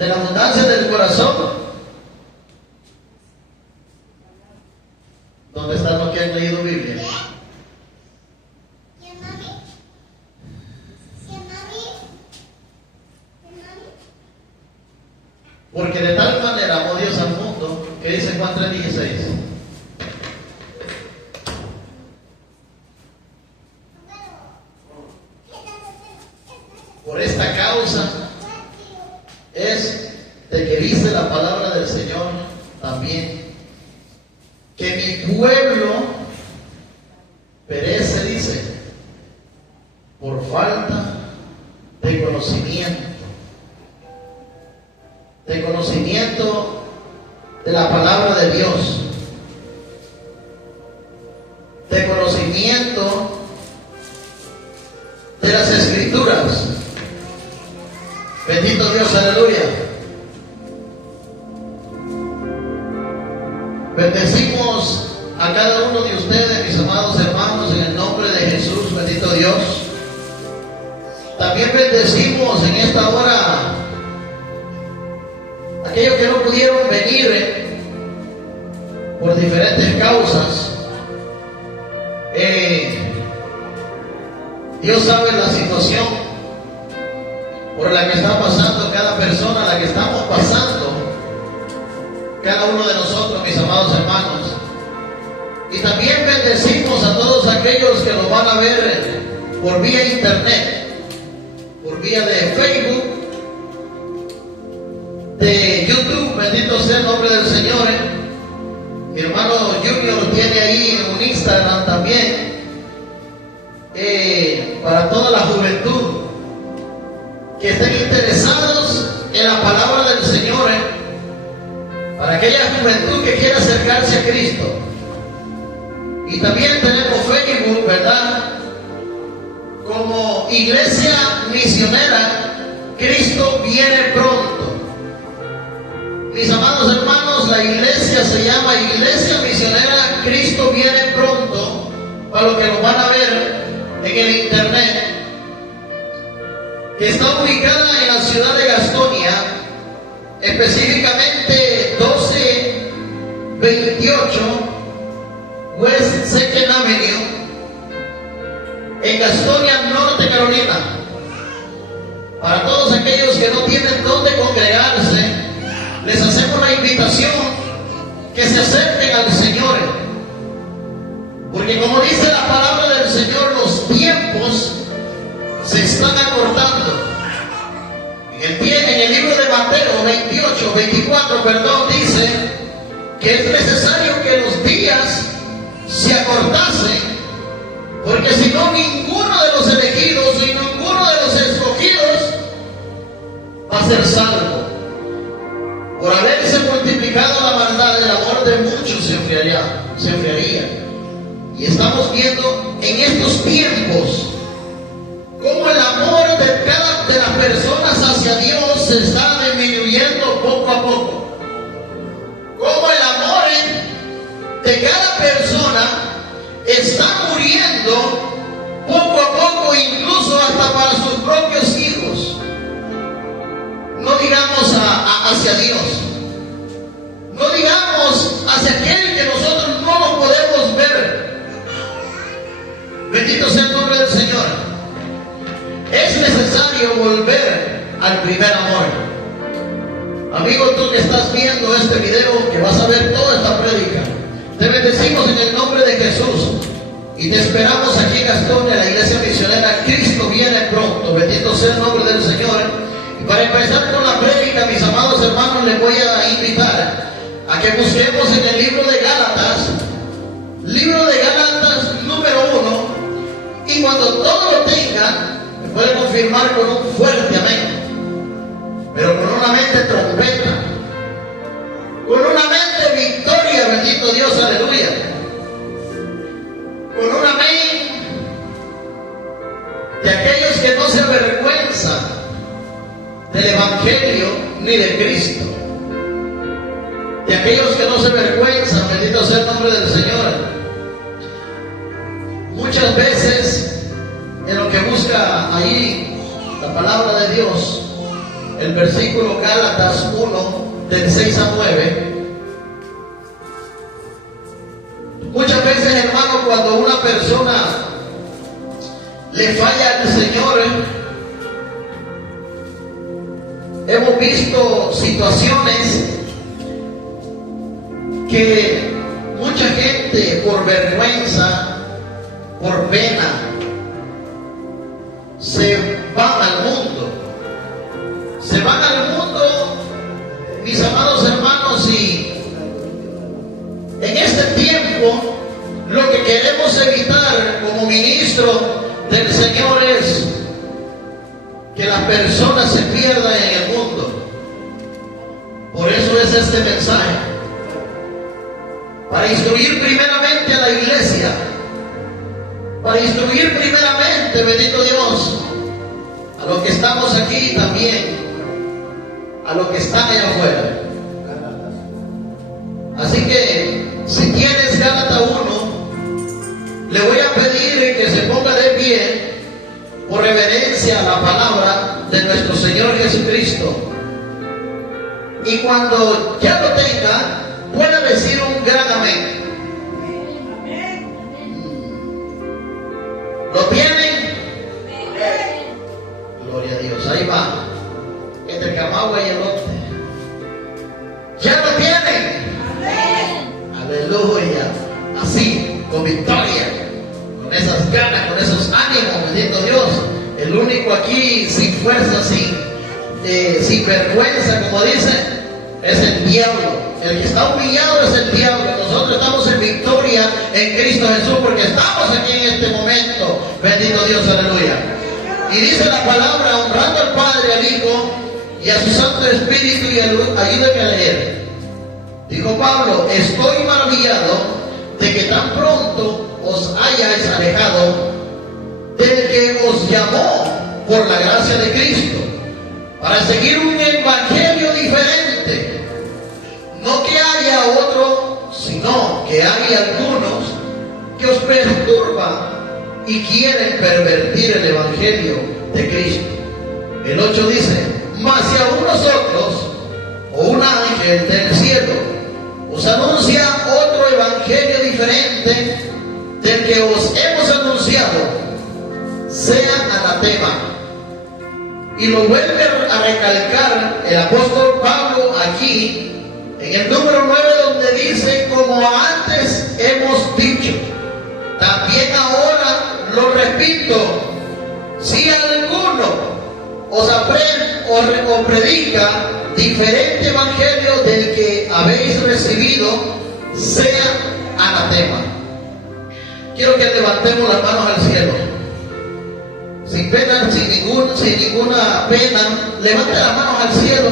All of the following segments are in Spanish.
De la abundancia del corazón. ¿Dónde están los que han leído Biblia? Porque de tal manera amó Dios al mundo, que dice Juan 3:16. Por esta causa es de que dice la palabra del Señor también, que mi pueblo perece, dice, por falta de conocimiento. De conocimiento de la palabra de Dios, de conocimiento de las Escrituras. Bendito Dios, aleluya. Bendecimos a cada uno de ustedes, mis amados hermanos, en el nombre de Jesús, bendito Dios. También bendecimos en esta hora aquellos que no pudieron venir por diferentes causas. Dios sabe la situación por la que está pasando cada persona, la que estamos pasando cada uno de nosotros, mis amados hermanos. Y también bendecimos a todos aquellos que nos van a ver por vía internet, por vía de Facebook, de YouTube. Bendito sea el nombre del Señor. Mi hermano Junior tiene ahí un Instagram también, para toda la juventud que estén interesados en la palabra del Señor, para aquella juventud que quiera acercarse a Cristo. Y también tenemos Facebook, ¿verdad?, como Iglesia Misionera Cristo Viene Pronto. Mis amados hermanos, la iglesia se llama Iglesia Misionera Cristo Viene Pronto, para los que nos van a ver en el internet, que está ubicada en la ciudad de Gastonia, específicamente 1228 West Second Avenue, en Gastonia, Norte Carolina. Para todos aquellos que no tienen dónde congregarse, les hacemos la invitación que se acerquen al Señor, porque como dice la palabra del Señor, los tiempos se están acortando. En el libro de Mateo 24, dice que es necesario que los días se acortasen, porque si no, ninguno de los elegidos y ninguno de los escogidos va a ser salvo. Por haberse multiplicado la maldad, el amor de muchos se enfriaría. Y estamos viendo en estos tiempos cómo el amor de las personas hacia Dios se está disminuyendo poco a poco. Cómo el amor de cada persona está muriendo poco a poco, incluso hasta para sus propios hijos. No digamos hacia Dios, no digamos hacia aquel que nosotros no lo podemos ver. Bendito sea el nombre del Señor. Es necesario volver al primer amor. Amigo, tú que estás viendo este video, que vas a ver toda esta prédica, te bendecimos en el nombre de Jesús y te esperamos aquí en Gastonia, en la Iglesia Misionera Cristo Viene Pronto. Bendito sea el nombre del Señor. Y para empezar con la prédica, mis amados hermanos, les voy a invitar a que busquemos en el libro de Gálatas número 1, y cuando todo lo tengan, me puede confirmar con un fuerte amén, pero con una mente trompeta, con una mente victoria. Bendito Dios, aleluya, con un amén de aquellos que no se avergüenzan del Evangelio ni de Cristo, de aquellos que no se avergüenzan. Bendito sea el nombre del Señor. Muchas veces en lo que busca ahí la palabra de Dios, el versículo Gálatas 1, del 6 al 9. Muchas veces, hermano, cuando una persona le falla al Señor, hemos visto situaciones que mucha gente, por vergüenza, por pena, se van al mundo. Se van al mundo, mis amados hermanos, y en este tiempo lo que queremos evitar como ministro del Señor es que las personas se pierdan en el mundo. Por eso es este mensaje, para instruir primeramente a la iglesia, para instruir primeramente, bendito Dios, a los que estamos aquí y también a los que están allá afuera. Así que si tienes Gálatas 1, le voy a pedir que se ponga de pie por reverencia a la palabra de nuestro Señor Jesucristo. Y cuando ya lo tenga, pueda decir un gran amén. ¿Lo tienen? Gloria a Dios. Ahí va. Entre Camagua y Elote. ¿Ya lo tienen? Aleluya. Así, con victoria, con esas ganas, con esos ánimos, bendito Dios. El único aquí sin fuerza, sin vergüenza, como dicen, es el diablo. El que está humillado es el diablo. Nosotros estamos en victoria en Cristo Jesús porque estamos aquí en este momento. Bendito Dios, aleluya. Y dice la palabra, honrando al Padre, al Hijo y a su Santo Espíritu, y ayúdenme a leer. Dijo Pablo: estoy maravillado de que tan pronto os hayáis alejado del que os llamó por la gracia de Cristo, para seguir un evangelio diferente. No que haya otro, sino que hay algunos que os perturban y quieren pervertir el evangelio de Cristo. El 8 dice: mas si aún nosotros, o un ángel del cielo, os anuncia otro evangelio diferente del que os hemos anunciado, sea anatema. Y lo vuelve a recalcar el apóstol Pablo aquí en el número 9, donde dice: como antes hemos dicho, también ahora lo repito, si alguno os o predica diferente evangelio del que habéis recibido, sea anatema. Quiero que levantemos las manos al cielo, sin pena, sin ninguna pena. Levante las manos al cielo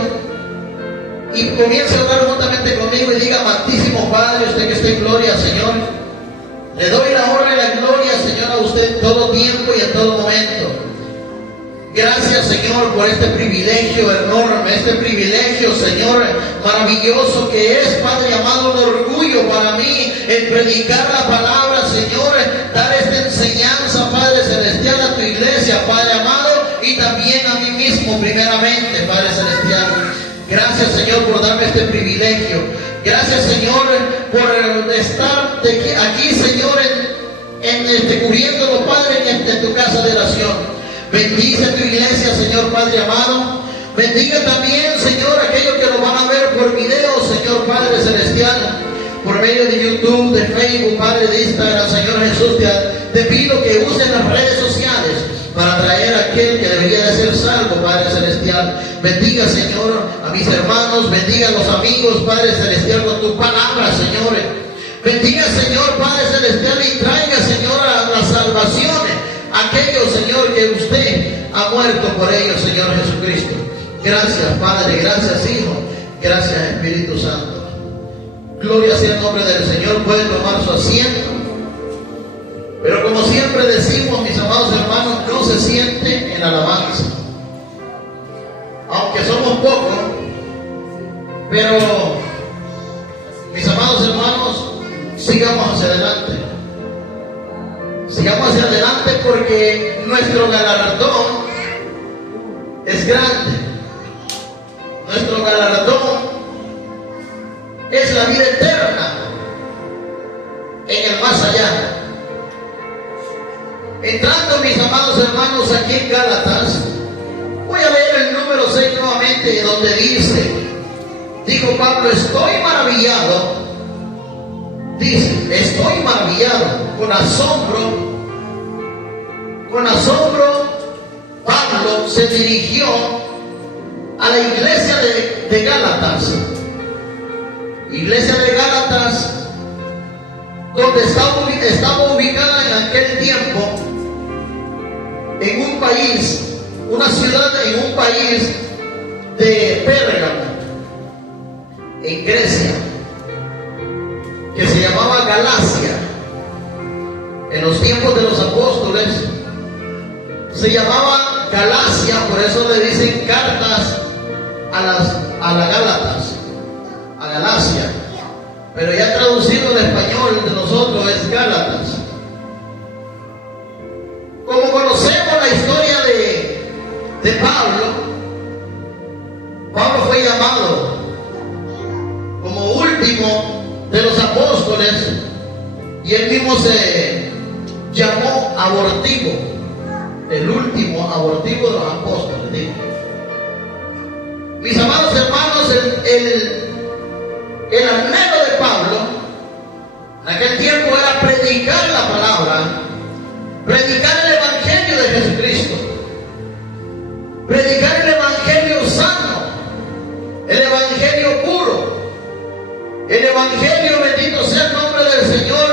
y comience a orar juntamente conmigo y diga: amantísimo Padre, usted que está en gloria, Señor, le doy la honra y la gloria, Señor, a usted en todo tiempo y en todo momento. Gracias, Señor, por este privilegio enorme, este privilegio, Señor, maravilloso que es, Padre amado, un orgullo para mí el predicar la palabra, Señor, dar esta enseñanza, Padre celestial, a tu iglesia, Padre amado, y también a mí mismo primeramente, Padre celestial. Gracias, Señor, por darme este privilegio. Gracias, Señor, por estar aquí, Señor, cubriéndolo, Padre, en tu casa de oración. Bendice tu iglesia, Señor Padre amado. Bendiga también, Señor, aquellos que lo van a ver por video, Señor Padre celestial, por medio de YouTube, de Facebook, Padre, de Instagram. Señor Jesús, te pido que usen las redes sociales para traer a aquel que debería de ser salvo, Padre celestial. Bendiga, Señor, a mis hermanos, bendiga a los amigos, Padre celestial, con tu palabra, Señor. Bendiga, Señor Padre celestial, y traiga, Señor, a las salvaciones aquellos, Señor, que usted ha muerto por ellos, Señor Jesucristo. Gracias, Padre, gracias, Hijo, gracias, Espíritu Santo. Gloria sea el nombre del Señor. Puede tomar su asiento. Pero como siempre decimos, mis amados hermanos, no se siente en alabanza. Aunque somos pocos, pero mis amados hermanos, sigamos hacia adelante. Sigamos hacia adelante porque nuestro galardón es grande. Nuestro galardón es la vida eterna en el más allá. Entrando, mis amados hermanos, aquí en Gálatas, voy a leer el número 6 nuevamente, donde dijo Pablo, estoy maravillado, dice, estoy maravillado, con asombro, Pablo se dirigió a la iglesia de Gálatas, donde estaba ubicada en aquel tiempo en un país, una ciudad en un país de Pérgamo, en Grecia, que se llamaba Galacia. En los tiempos de los apóstoles se llamaba Galacia, por eso le dicen cartas a la Gálatas, a Galacia, pero ya traducido al español de nosotros es Gálatas. Como conocemos la historia de Pablo fue llamado como último de los apóstoles, y él mismo se llamó abortivo, el último abortivo de los apóstoles, dijo. Mis amados hermanos, el anhelo de Pablo en aquel tiempo era predicar la palabra, predicar el evangelio de Jesucristo, predicar el evangelio sano, el evangelio puro, el evangelio, bendito sea el nombre del Señor,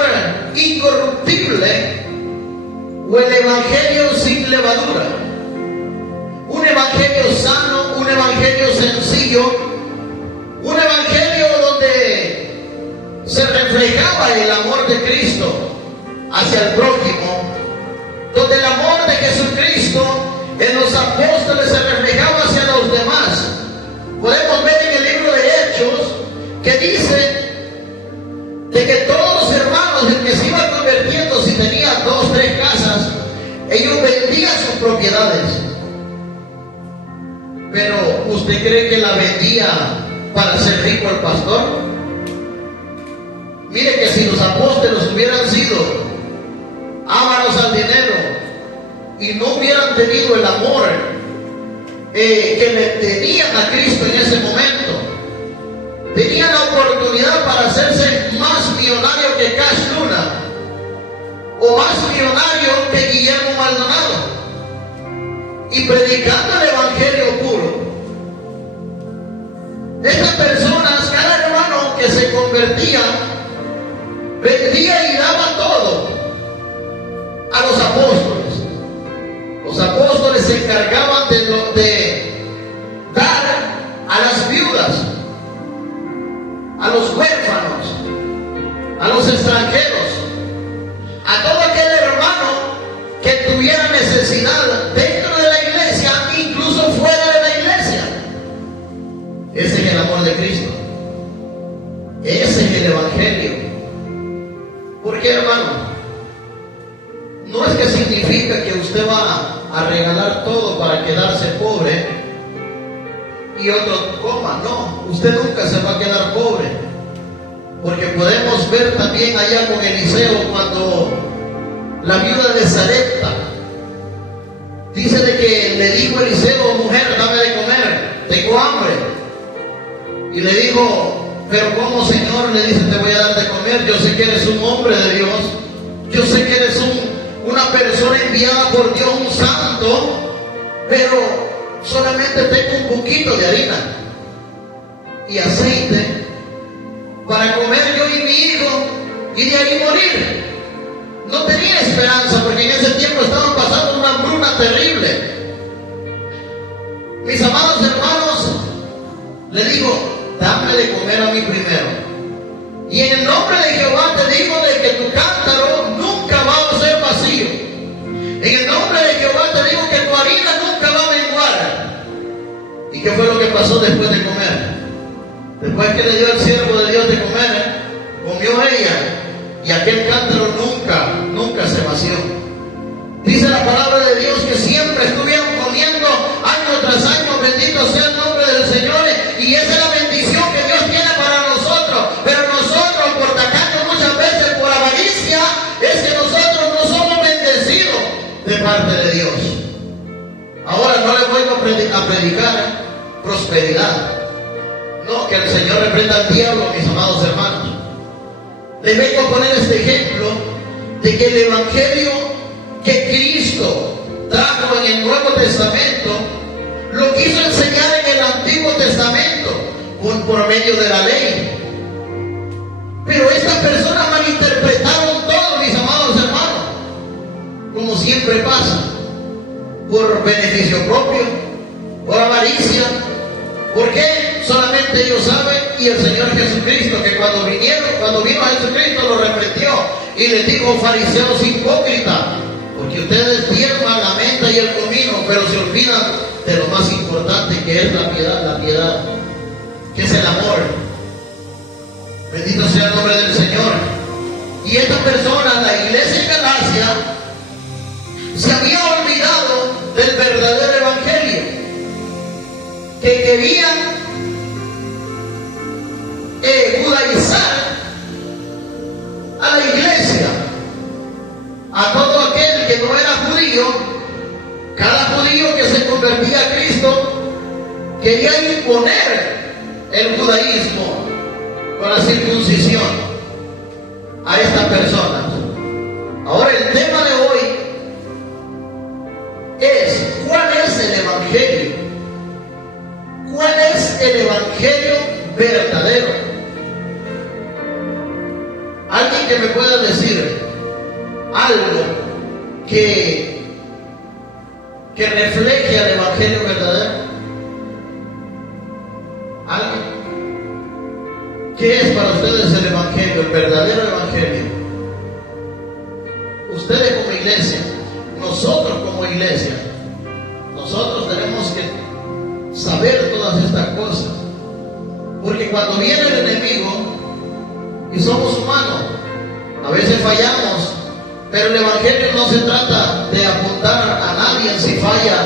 incorruptible, o el evangelio sin levadura, un evangelio sano, un evangelio sencillo, un evangelio donde se reflejaba el amor de Cristo hacia el prójimo, donde el amor de Jesucristo en los apóstoles se reflejaba hacia los demás. Podemos ver en el libro de Hechos que dice de que todos los hermanos, el que se iba convirtiendo, si tenía 2, 3 casas, ellos vendían sus propiedades. Pero ¿usted cree que la vendía para ser rico el pastor? Mire que si los apóstoles hubieran sido ávaros al dinero y no hubieran tenido el amor que le tenían a Cristo en ese momento, tenían la oportunidad para hacerse más millonario que Cash Luna o más millonario que Guillermo Maldonado, y predicando el evangelio puro. Estas personas, cada hermano que se convertía, vendía y daba todo a los apóstoles. Los apóstoles se encargaban de dar a las viudas, a los huérfanos, a los extranjeros, a todo aquel hermano que tuviera necesidad dentro de la iglesia, incluso fuera de la iglesia. Ese es el amor de Cristo. Ese es el evangelio. ¿Por qué, hermano? No es que significa que usted va a regalar todo para quedarse pobre y otro coma. No, usted nunca se va a quedar pobre, porque podemos ver también allá con Eliseo, cuando la viuda de Sarepta dice de que le dijo Eliseo: mujer, dame de comer, tengo hambre. Y le dijo: pero ¿cómo, Señor? Le dice: te voy a dar de comer, yo sé que eres un hombre de Dios, yo sé que eres una persona enviada por Dios, un santo, pero solamente tengo un poquito de harina y aceite para comer yo y mi hijo, y de ahí morir. No tenía esperanza, porque en ese tiempo estaban pasando una hambruna terrible. Mis amados hermanos, le digo: dame de comer a mí primero, y en el nombre de Jehová te digo de que tu cántaro nunca va a ser vacío. En el nombre de Jehová te digo que tu harina nunca va a menguar. ¿Y qué fue lo que pasó después de comer? Después que le dio el siervo de Dios de comer, comió ella, y aquel cántaro nunca se vació. Dice la palabra de Dios que siempre estuvieron comiendo año tras año, bendito sea el nombre del Señor, predicar prosperidad. No, que el Señor reprenda al diablo, mis amados hermanos. Les vengo a poner este ejemplo de que el Evangelio que Cristo trajo en el Nuevo Testamento lo quiso enseñar en el Antiguo Testamento por medio de la ley. Pero estas personas malinterpretaron todo, mis amados hermanos, como siempre pasa, por beneficio propio, por avaricia. ¿Por qué? Solamente ellos saben, y el Señor Jesucristo, que cuando vino a Jesucristo lo reprendió y les dijo: fariseos hipócritas, porque ustedes diezman la menta y el comino, pero se olvidan de lo más importante, que es la piedad, que es el amor. Bendito sea el nombre del Señor. Y esta persona, la iglesia en Galacia, se había olvidado del verdadero evangelio, que querían judaizar a la iglesia, a todo aquel que no era judío. Cada judío que se convertía a Cristo quería imponer el judaísmo con la circuncisión a estas personas. Ahora, el tema de hoy es: ¿cuál es el evangelio? ¿Cuál es el evangelio verdadero? Alguien que me pueda decir algo que refleje al evangelio verdadero. ¿Alguien? ¿Qué es para ustedes el evangelio, el verdadero evangelio? Ustedes como iglesia, nosotros como iglesia, nosotros tenemos que saber todas estas cosas, porque cuando viene el enemigo, y somos humanos, a veces fallamos, pero el evangelio no se trata de apuntar a nadie si falla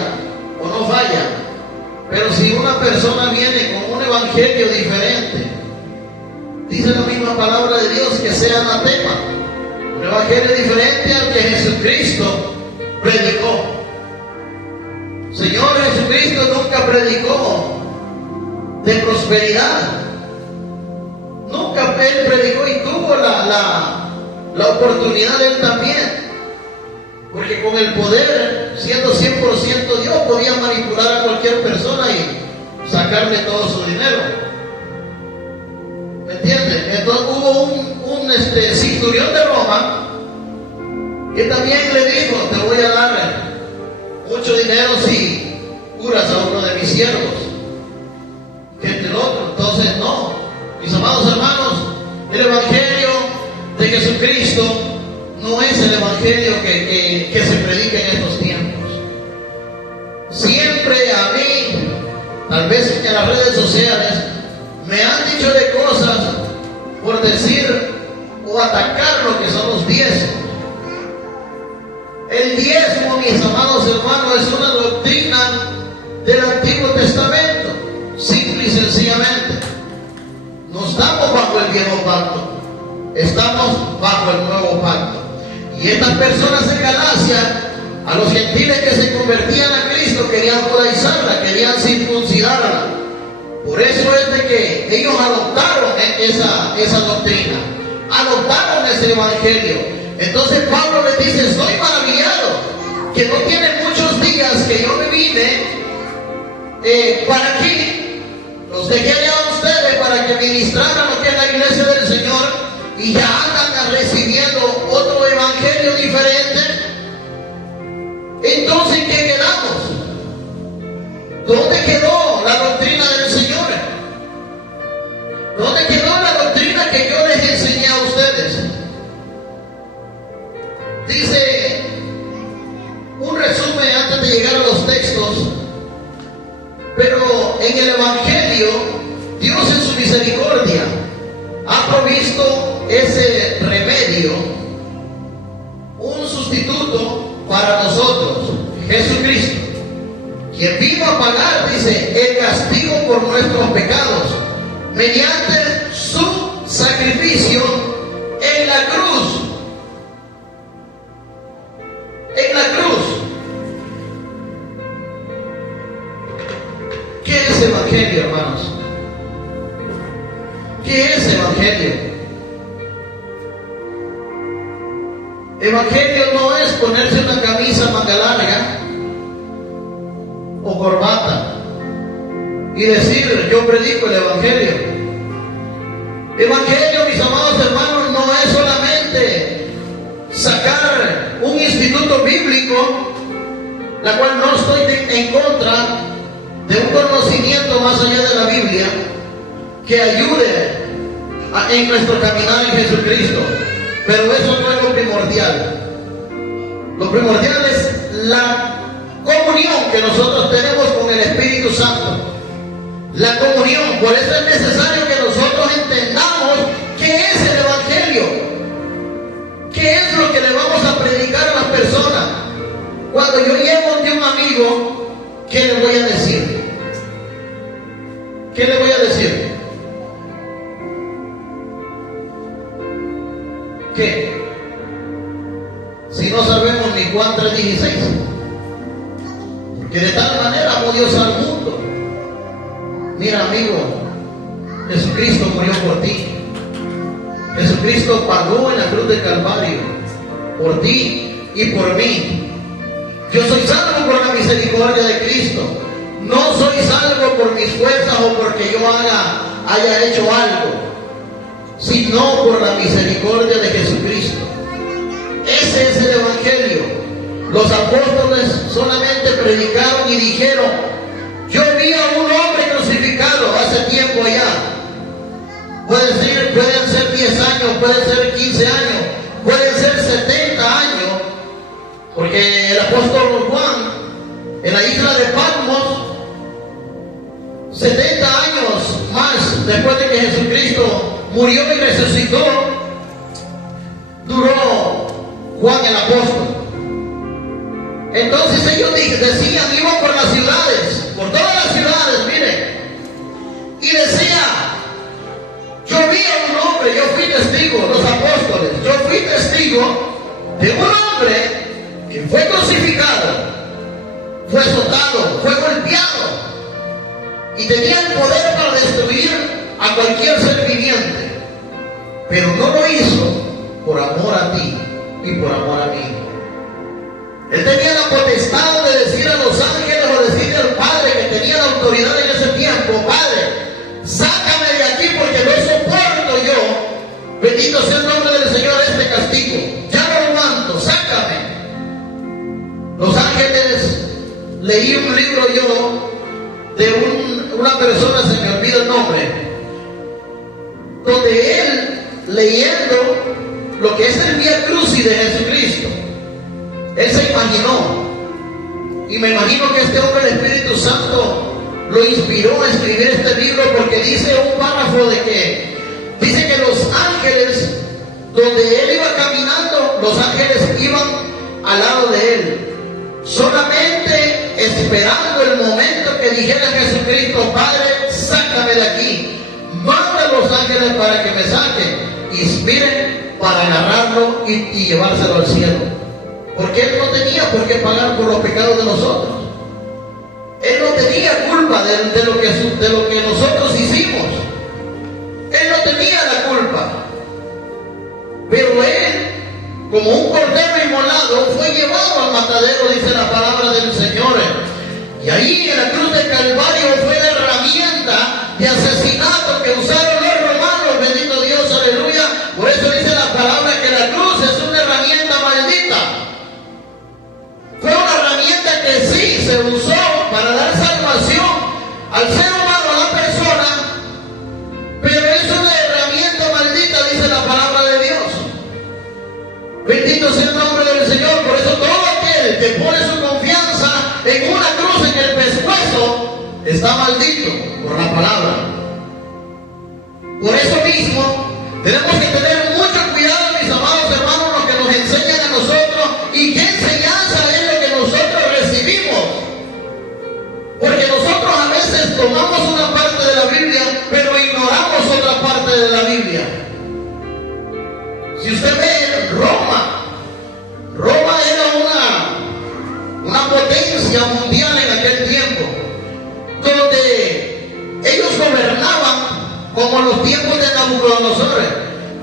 o no falla. Pero si una persona viene con un evangelio diferente, dice la misma palabra de Dios que sea anatema. Un evangelio diferente al que Jesucristo predicó. Señor Jesucristo nunca predicó de prosperidad. Nunca Él predicó, y tuvo la oportunidad Él también. Porque con el poder, siendo 100% Dios, podía manipular a cualquier persona y sacarle todo su dinero. ¿Me entiendes? Entonces hubo un centurión de Roma que también le dijo: te voy a dar mucho dinero si curas a uno de mis siervos. Que el otro. Entonces no, mis amados hermanos, el evangelio de Jesucristo no es el evangelio que se predica en estos tiempos. Siempre a mí, tal vez en las redes sociales, me han dicho de cosas por decir o atacar lo que son los diezmos. El diezmo, mis amados hermanos, es una doctrina del Antiguo Testamento, simple y sencillamente. No estamos bajo el viejo pacto, estamos bajo el nuevo pacto. Y estas personas en Galacia, a los gentiles que se convertían a Cristo, querían judaizarla, querían circuncidarla. Por eso es de que ellos adoptaron esa doctrina, adoptaron ese evangelio. Entonces Pablo les dice: estoy maravillado, que no tienen muchos días que yo me vine para aquí, los dejé allá a ustedes para que ministraran lo que es la iglesia del Señor, y ya andan recibiendo otro evangelio diferente. Entonces, ¿qué quedamos? ¿Dónde quedó la doctrina del Señor? ¿Dónde quedó la doctrina que yo les enseñé a ustedes? Dice un resumen antes de llegar a los textos: pero en el evangelio, Dios en su misericordia ha provisto ese remedio, un sustituto para nosotros, Jesucristo, quien vino a pagar, dice, el castigo por nuestros pecados, mediante su sacrificio en la cruz. En la cruz. ¿Qué es evangelio, hermanos? ¿Qué es evangelio? Evangelio no es ponerse una camisa manga larga o corbata y decir, yo predico el evangelio. Evangelio, mis amados hermanos, no es solamente sacar un instituto bíblico, la cual no estoy en contra de un conocimiento más allá de la Biblia que ayude en nuestro caminar en Jesucristo, pero eso no es lo primordial. Lo primordial es la comunión que nosotros tenemos con el Espíritu Santo. La comunión. Por eso es necesario que nosotros entendamos qué es el evangelio, qué es lo que le vamos a predicar a las personas. Cuando yo llego de un amigo, ¿qué le voy a decir? ¿Qué le voy a decir? ¿Qué? Si no sabemos ni Juan 3:16. Porque de tal manera amó Dios al mundo. Mira, amigo, Jesucristo murió por ti. Jesucristo pagó en la cruz del Calvario por ti y por mí. Yo soy salvo por la misericordia de Cristo. No soy salvo por mis fuerzas o porque yo haya hecho algo, sino por la misericordia de Jesucristo. Ese es el evangelio. Los apóstoles solamente predicaron y dijeron, yo vi a un hombre crucificado hace tiempo allá. Pueden ser 10 años, pueden ser 15 años, pueden ser 70 años, porque el apóstol Juan en la isla de Patmos, 70 años más después de que Jesucristo murió y resucitó, duró Juan el apóstol. Entonces ellos decían, iban por las ciudades, por todas las ciudades, miren, y decía, yo vi a un hombre, yo fui testigo, los apóstoles, yo fui testigo de un hombre que fue crucificado, fue azotado, fue golpeado y tenía el poder para destruir a cualquier ser viviente, pero no lo hizo por amor a ti y por amor a mí. Él tenía la potestad de decir a los ángeles o decirle al Padre que tenía la autoridad en ese tiempo, Padre, sácame de aquí porque no soporto yo, bendito sea el nombre del Señor, este castigo, ya no lo aguanto, sácame. Los ángeles, leí un libro yo de una persona, se me olvida el nombre, donde él, leyendo lo que es el Vía Crucis de Jesucristo, él se imaginó, y me imagino que este hombre, el Espíritu Santo, lo inspiró a escribir este libro, porque dice un párrafo de que, dice que los ángeles, donde él iba caminando, los ángeles iban al lado de él, solamente esperando el momento que dijera Jesucristo, Padre, sácame de aquí, manda a los ángeles para que me saquen, y miren, para agarrarlo y llevárselo al cielo. Porque él no tenía por qué pagar por los pecados de nosotros. Él no tenía culpa de lo que nosotros hicimos. Él no tenía la culpa. Pero él, como un cordero inmolado, fue llevado al matadero, dice la palabra del Señor. Y ahí en la cruz del Calvario fue la herramienta de asesinato que usaron los romanos, bendito Dios, aleluya. Por eso dice la palabra que la cruz es una herramienta maldita. Fue una herramienta que sí se usó para dar salvación al ser humano, a la persona, pero es una herramienta maldita, dice la palabra de Dios. Bendito sea el nombre del Señor. Por eso todo aquel que pone su confianza en una cruz en el pescuezo está maldito por la palabra. Por eso mismo tenemos que tener mucho cuidado, mis amados hermanos, lo que nos enseñan a nosotros y qué enseñanza es lo que nosotros recibimos. Porque nosotros a veces tomamos una parte de la Biblia, pero ignoramos otra parte de la Biblia. Si usted ve Roma era una potencia mundial en aquel tiempo, donde Nabucodonosor,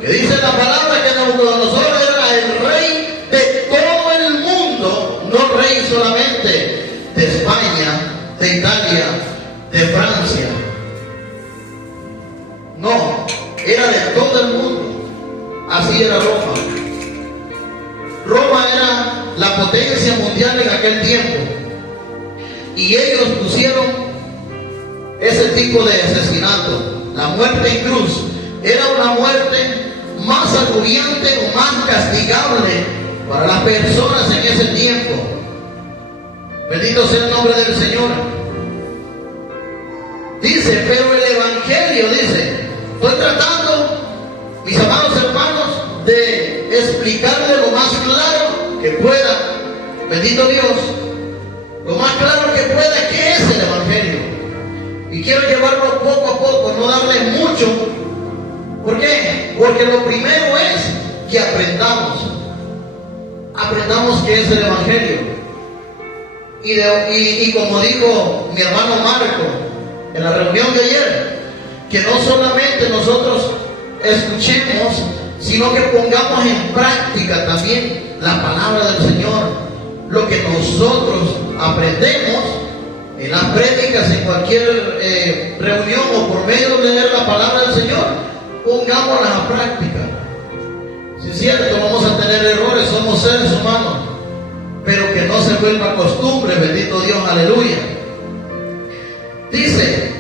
que dice la palabra que Nabucodonosor era el rey de todo el mundo, no rey solamente de España, de Italia, de Francia. No, era de todo el mundo. Así era Roma. Roma era la potencia mundial en aquel tiempo. Y ellos pusieron ese tipo de asesinato. La muerte en cruz era una muerte más agobiante o más castigable para las personas en ese tiempo. Bendito sea el nombre del Señor. Dice, pero el Evangelio, dice, estoy tratando, mis amados hermanos, de explicarle lo más claro que pueda, bendito Dios, lo más claro que pueda, qué es el Evangelio. Y quiero llevarlo poco a poco, no darle mucho. ¿Por qué? Porque lo primero es que aprendamos qué es el Evangelio. Y como dijo mi hermano Marco en la reunión de ayer, que no solamente nosotros escuchemos, sino que pongamos en práctica también la palabra del Señor. Lo que nosotros aprendemos en las prédicas, en cualquier reunión o por medio de leer la palabra del Señor, pongámoslas a práctica. Si es cierto, vamos a tener errores, somos seres humanos, pero que no se vuelva costumbre, bendito Dios, aleluya. Dice,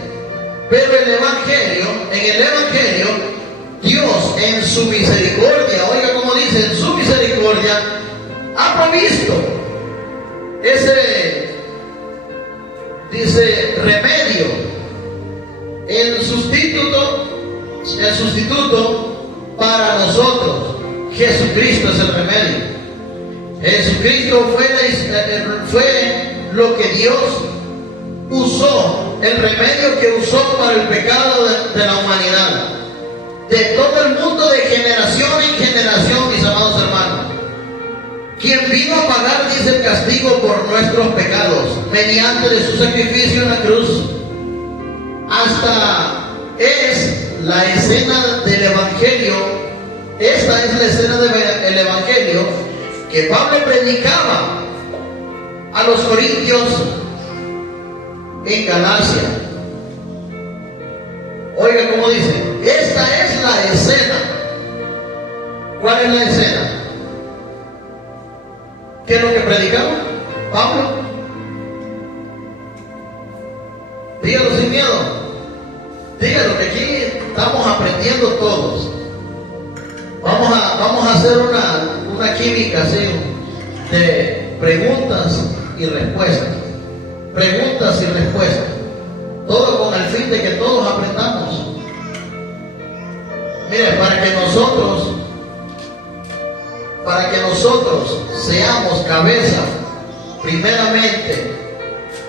pero en el Evangelio, Dios en su misericordia, oiga como dice, en su misericordia, ha provisto ese, dice, remedio, el sustituto para nosotros. Jesucristo es el remedio. Jesucristo fue lo que Dios usó, el remedio que usó para el pecado de la humanidad, de todo el mundo, de generación en generación, mis amados hermanos. Quien vino a pagar, dice, el castigo por nuestros pecados, mediante de su sacrificio en la cruz. Hasta es la escena del Evangelio. Esta es la escena del Evangelio que Pablo predicaba a los corintios en Galacia. Oiga cómo dice, esta es la escena. ¿Cuál es la escena? ¿Qué es lo que predicaba Pablo? Dígalo sin miedo. Dígalo, que aquí estamos aprendiendo todos. Vamos a hacer una química así de preguntas y respuestas. Preguntas y respuestas. Todo con el fin de que todos aprendamos. Mire, para que nosotros seamos cabeza, primeramente,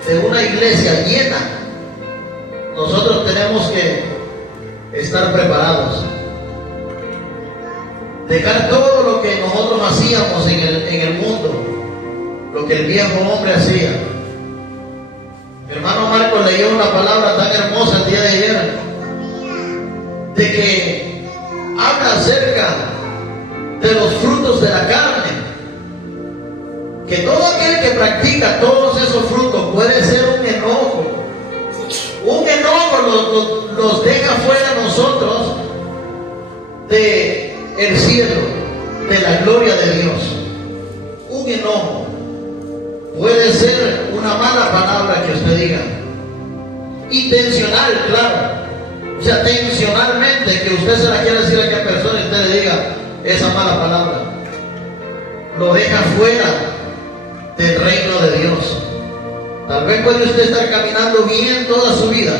de una iglesia llena, nosotros tenemos que estar preparados. Dejar todo lo que nosotros hacíamos en el mundo, lo que el viejo hombre hacía. Mi hermano Marcos leyó una palabra tan hermosa el día de ayer, de que habla acerca de los frutos de la carne, que todo aquel que practica todos esos frutos puede ser un enojo. Un enojo los deja fuera a nosotros de el cielo, de la gloria de Dios. Un enojo puede ser una mala palabra que usted diga, intencional, claro, o sea, intencionalmente, que usted se la quiera decir a aquella persona y usted le diga esa mala palabra, lo deja fuera del reino de Dios. Tal vez puede usted estar caminando bien toda su vida,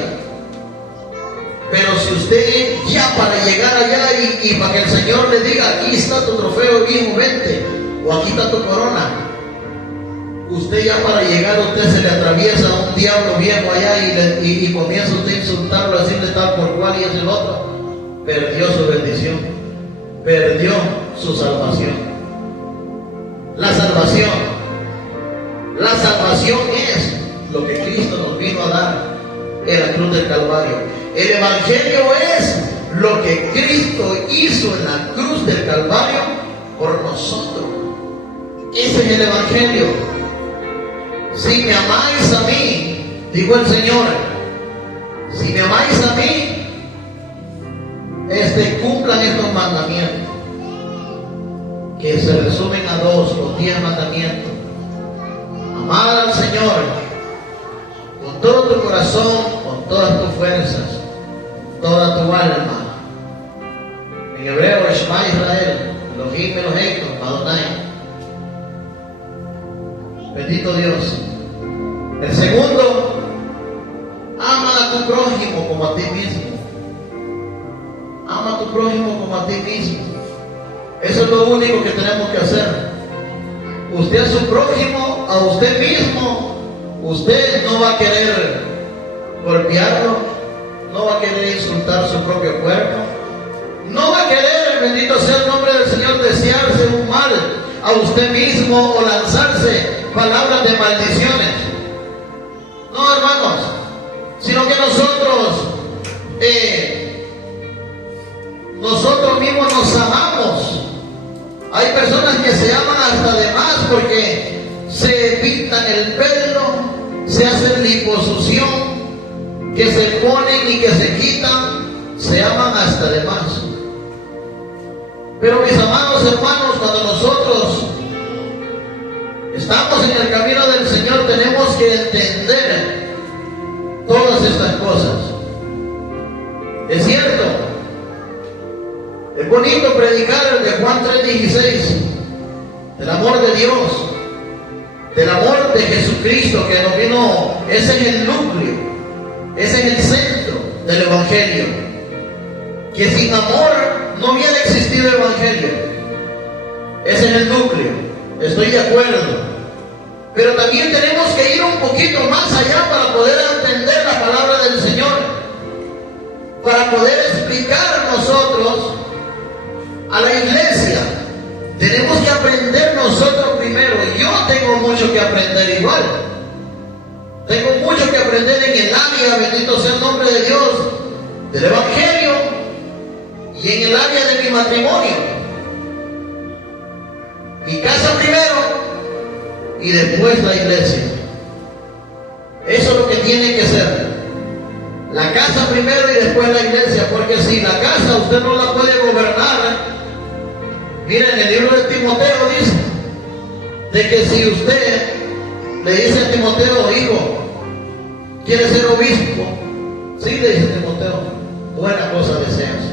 pero si usted ya para llegar allá y para que el Señor le diga, aquí está tu trofeo, hijo, vente, o aquí está tu corona, usted ya para llegar, usted se le atraviesa un diablo viejo allá y comienza usted a insultarlo, a decirle tal por cual y es el otro, perdió su bendición, perdió su salvación. La salvación es lo que Cristo nos vino a dar en la cruz del Calvario. El Evangelio es lo que Cristo hizo en la cruz del Calvario por nosotros. Ese es el Evangelio. Si me amáis a mí, dijo el Señor, si me amáis a mí, cumplan estos mandamientos, que se resumen a dos, los 10 mandamientos. Amar al Señor con todo tu corazón, con todas tus fuerzas, toda tu alma. En hebreo, Shema Israel, Elohim Eloheinu Adonai. Bendito Dios. El segundo, ama a tu prójimo como a ti mismo. Ama a tu prójimo como a ti mismo. Eso es lo único que tenemos que hacer. Usted a su prójimo, a usted mismo, usted no va a querer golpearlo, no va a querer insultar su propio cuerpo, no va a querer, bendito sea el nombre del Señor, desearse un mal a usted mismo o lanzarse palabras de maldiciones. No, hermanos, sino que nosotros mismos nos amamos. Hay personas que se aman hasta de más porque se pintan el pelo, se hacen liposucción, que se ponen y que se quitan, se aman hasta de más. Pero mis amados hermanos, cuando nosotros estamos en el camino del Señor, tenemos que entender todas estas cosas. Es cierto, es bonito predicar el de Juan 3:16, del amor de Dios, del amor de Jesucristo que nos vino. Ese es el núcleo, ese es el centro del Evangelio. Que sin amor no hubiera existido Evangelio. Ese es el núcleo, estoy de acuerdo. Pero también tenemos que ir un poquito más allá para poder entender la palabra del Señor, para poder explicar nosotros a la iglesia. Tenemos que aprender nosotros primero. Yo tengo mucho que aprender igual. Tengo mucho que aprender en el área, bendito sea el nombre de Dios, del Evangelio, y en el área de mi matrimonio. Mi casa primero y después la iglesia. Eso es lo que tiene que ser. La casa primero y después la iglesia, porque si la casa usted no la puede gobernar. Miren, en el libro de Timoteo dice de que si usted le dice a Timoteo, hijo, ¿quieres ser obispo? Sí, le dice Timoteo, buena cosa deseas.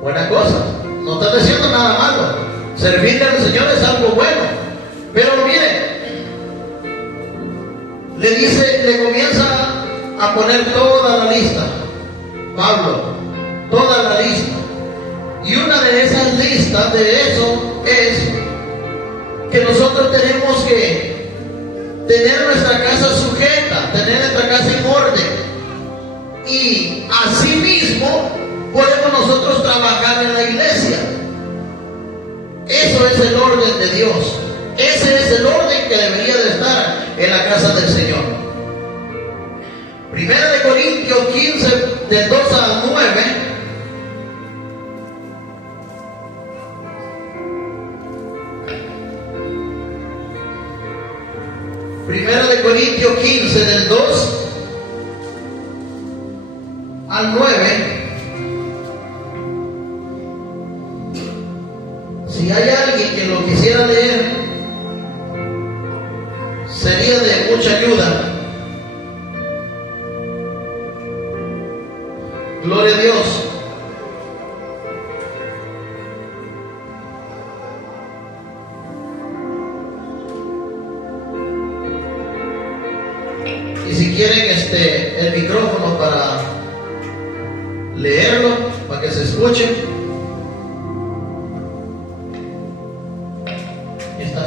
Buena cosa. No está diciendo nada malo. Servirle al Señor es algo bueno. Pero mire, le comienza a poner toda la lista. Pablo, toda la lista. Y una de esas listas de eso es que nosotros tenemos que tener nuestra casa sujeta, tener nuestra casa en orden. Y asimismo podemos nosotros trabajar en la iglesia. Eso es el orden de Dios. Ese es el orden que debería de estar en la casa del Señor. Primera de Corintios 15, del 2 al 9. Primera de Corintios 15, del 2 al 9. Si hay alguien que lo quisiera leer, sería de mucha ayuda. Gloria a Dios. Y si quieren el micrófono para leerlo, para que se escuche. Ahí está.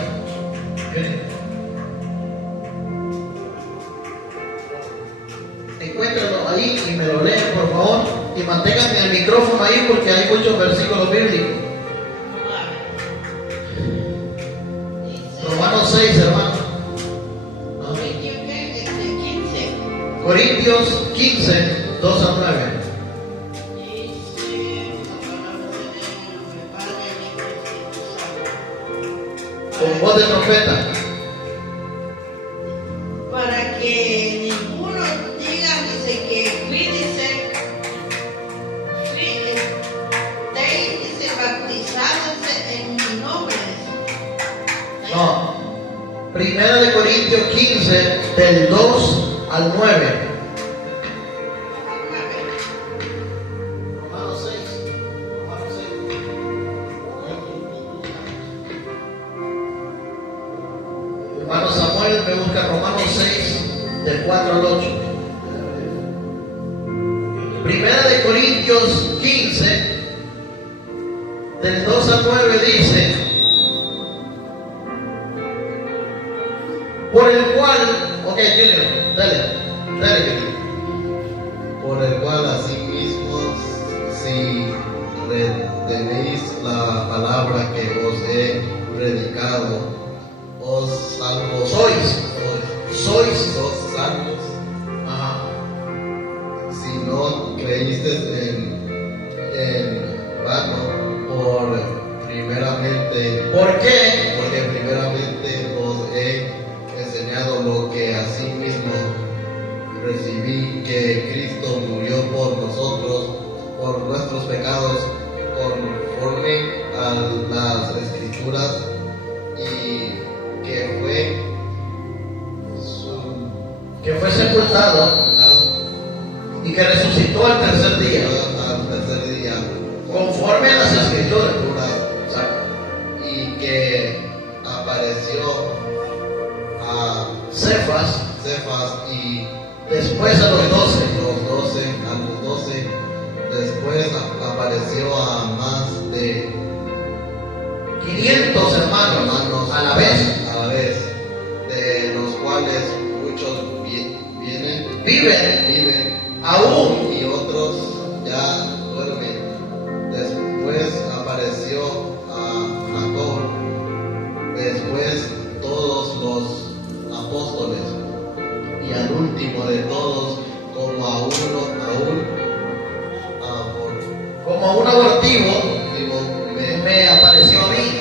Encuéntrenlo ahí y me lo leen, por favor. Y manténganme el micrófono ahí porque hay muchos versículos bíblicos. Romanos 6, hermano. Corintios 15, 2 a 9. profeta. Para que ninguno diga, dice que dice bautizados en mi nombre. No. Primera de Corintios 15, del 2 al 9. Romanos 6. Hermano Samuel me busca Romanos 6, del 4 al 8. Primera de Corintios 15, del 2 al 9 dice: por el cual, ok, Junior, dale, Junior. Por el cual asimismo, si retenéis la palabra que os he predicado, os salvos sois salvos. Ajá. Si no creísteis en vano, ¿Por qué? porque primeramente os he enseñado lo que asimismo recibí, que Cristo murió por nosotros, por nuestros pecados, conforme a las Escrituras, y que fue sepultado y que resucitó al tercer día, conforme a las Escrituras. Y que apareció a Cefas, y después a los 12. a los 12, después apareció a más de 500 hermanos a la vez, de los cuales muchos viven aún. y otros ya duermen. Después apareció a Jacob, después todos los apóstoles, y al último de todos, como a un abortivo, me apareció a mí.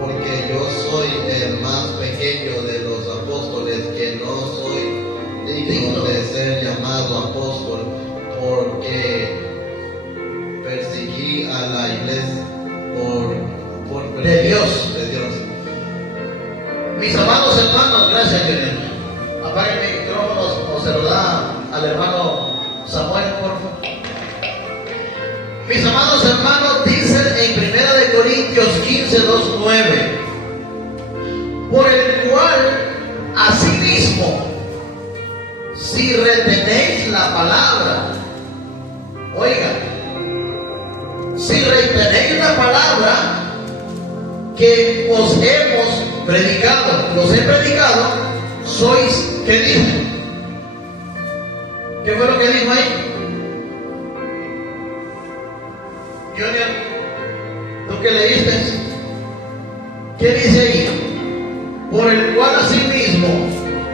Porque yo soy el más pequeño de los apóstoles, que no soy digno de ser llamado apóstol, porque perseguí a la iglesia de Dios. Mis amados hermanos, gracias, Junior. Apague el micrófono o se lo da al hermano Samuel, por favor. Mis amados hermanos, dicen en 1 Corintios 15, 2, 9: por el cual asimismo, si retenéis la palabra, oigan, si retenéis la palabra que os hemos predicado, los he predicado, sois, ¿qué dice? ¿Qué fue lo que dijo ahí? Junior, ¿tú qué leíste? ¿Qué dice ahí? Por el cual asimismo,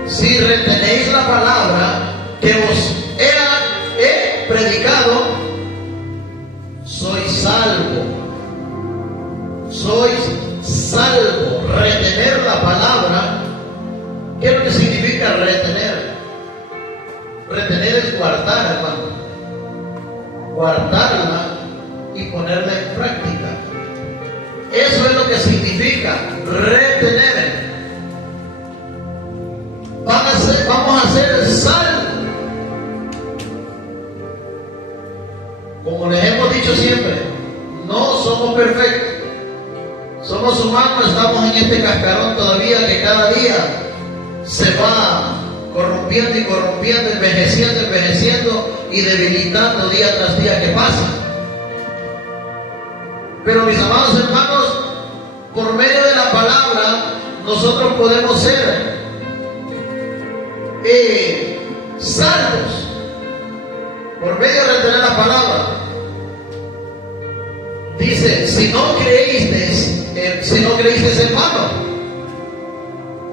si retenéis la palabra que os he predicado, sois salvo. Sois salvo. Retener la palabra, ¿qué es lo que significa retener? Retener es guardar, hermano. Guardarla y ponerla en práctica. Eso es lo que significa retener. Vamos a ser salvos. Como les hemos dicho siempre, no somos perfectos. Somos humanos, estamos en este cascarón todavía que cada día se va corrompiendo, envejeciendo y debilitando día tras día que pasa. Pero mis amados hermanos, por medio de la palabra, nosotros podemos ser salvos. Por medio de retener la palabra. Dice, si no creísteis en vano.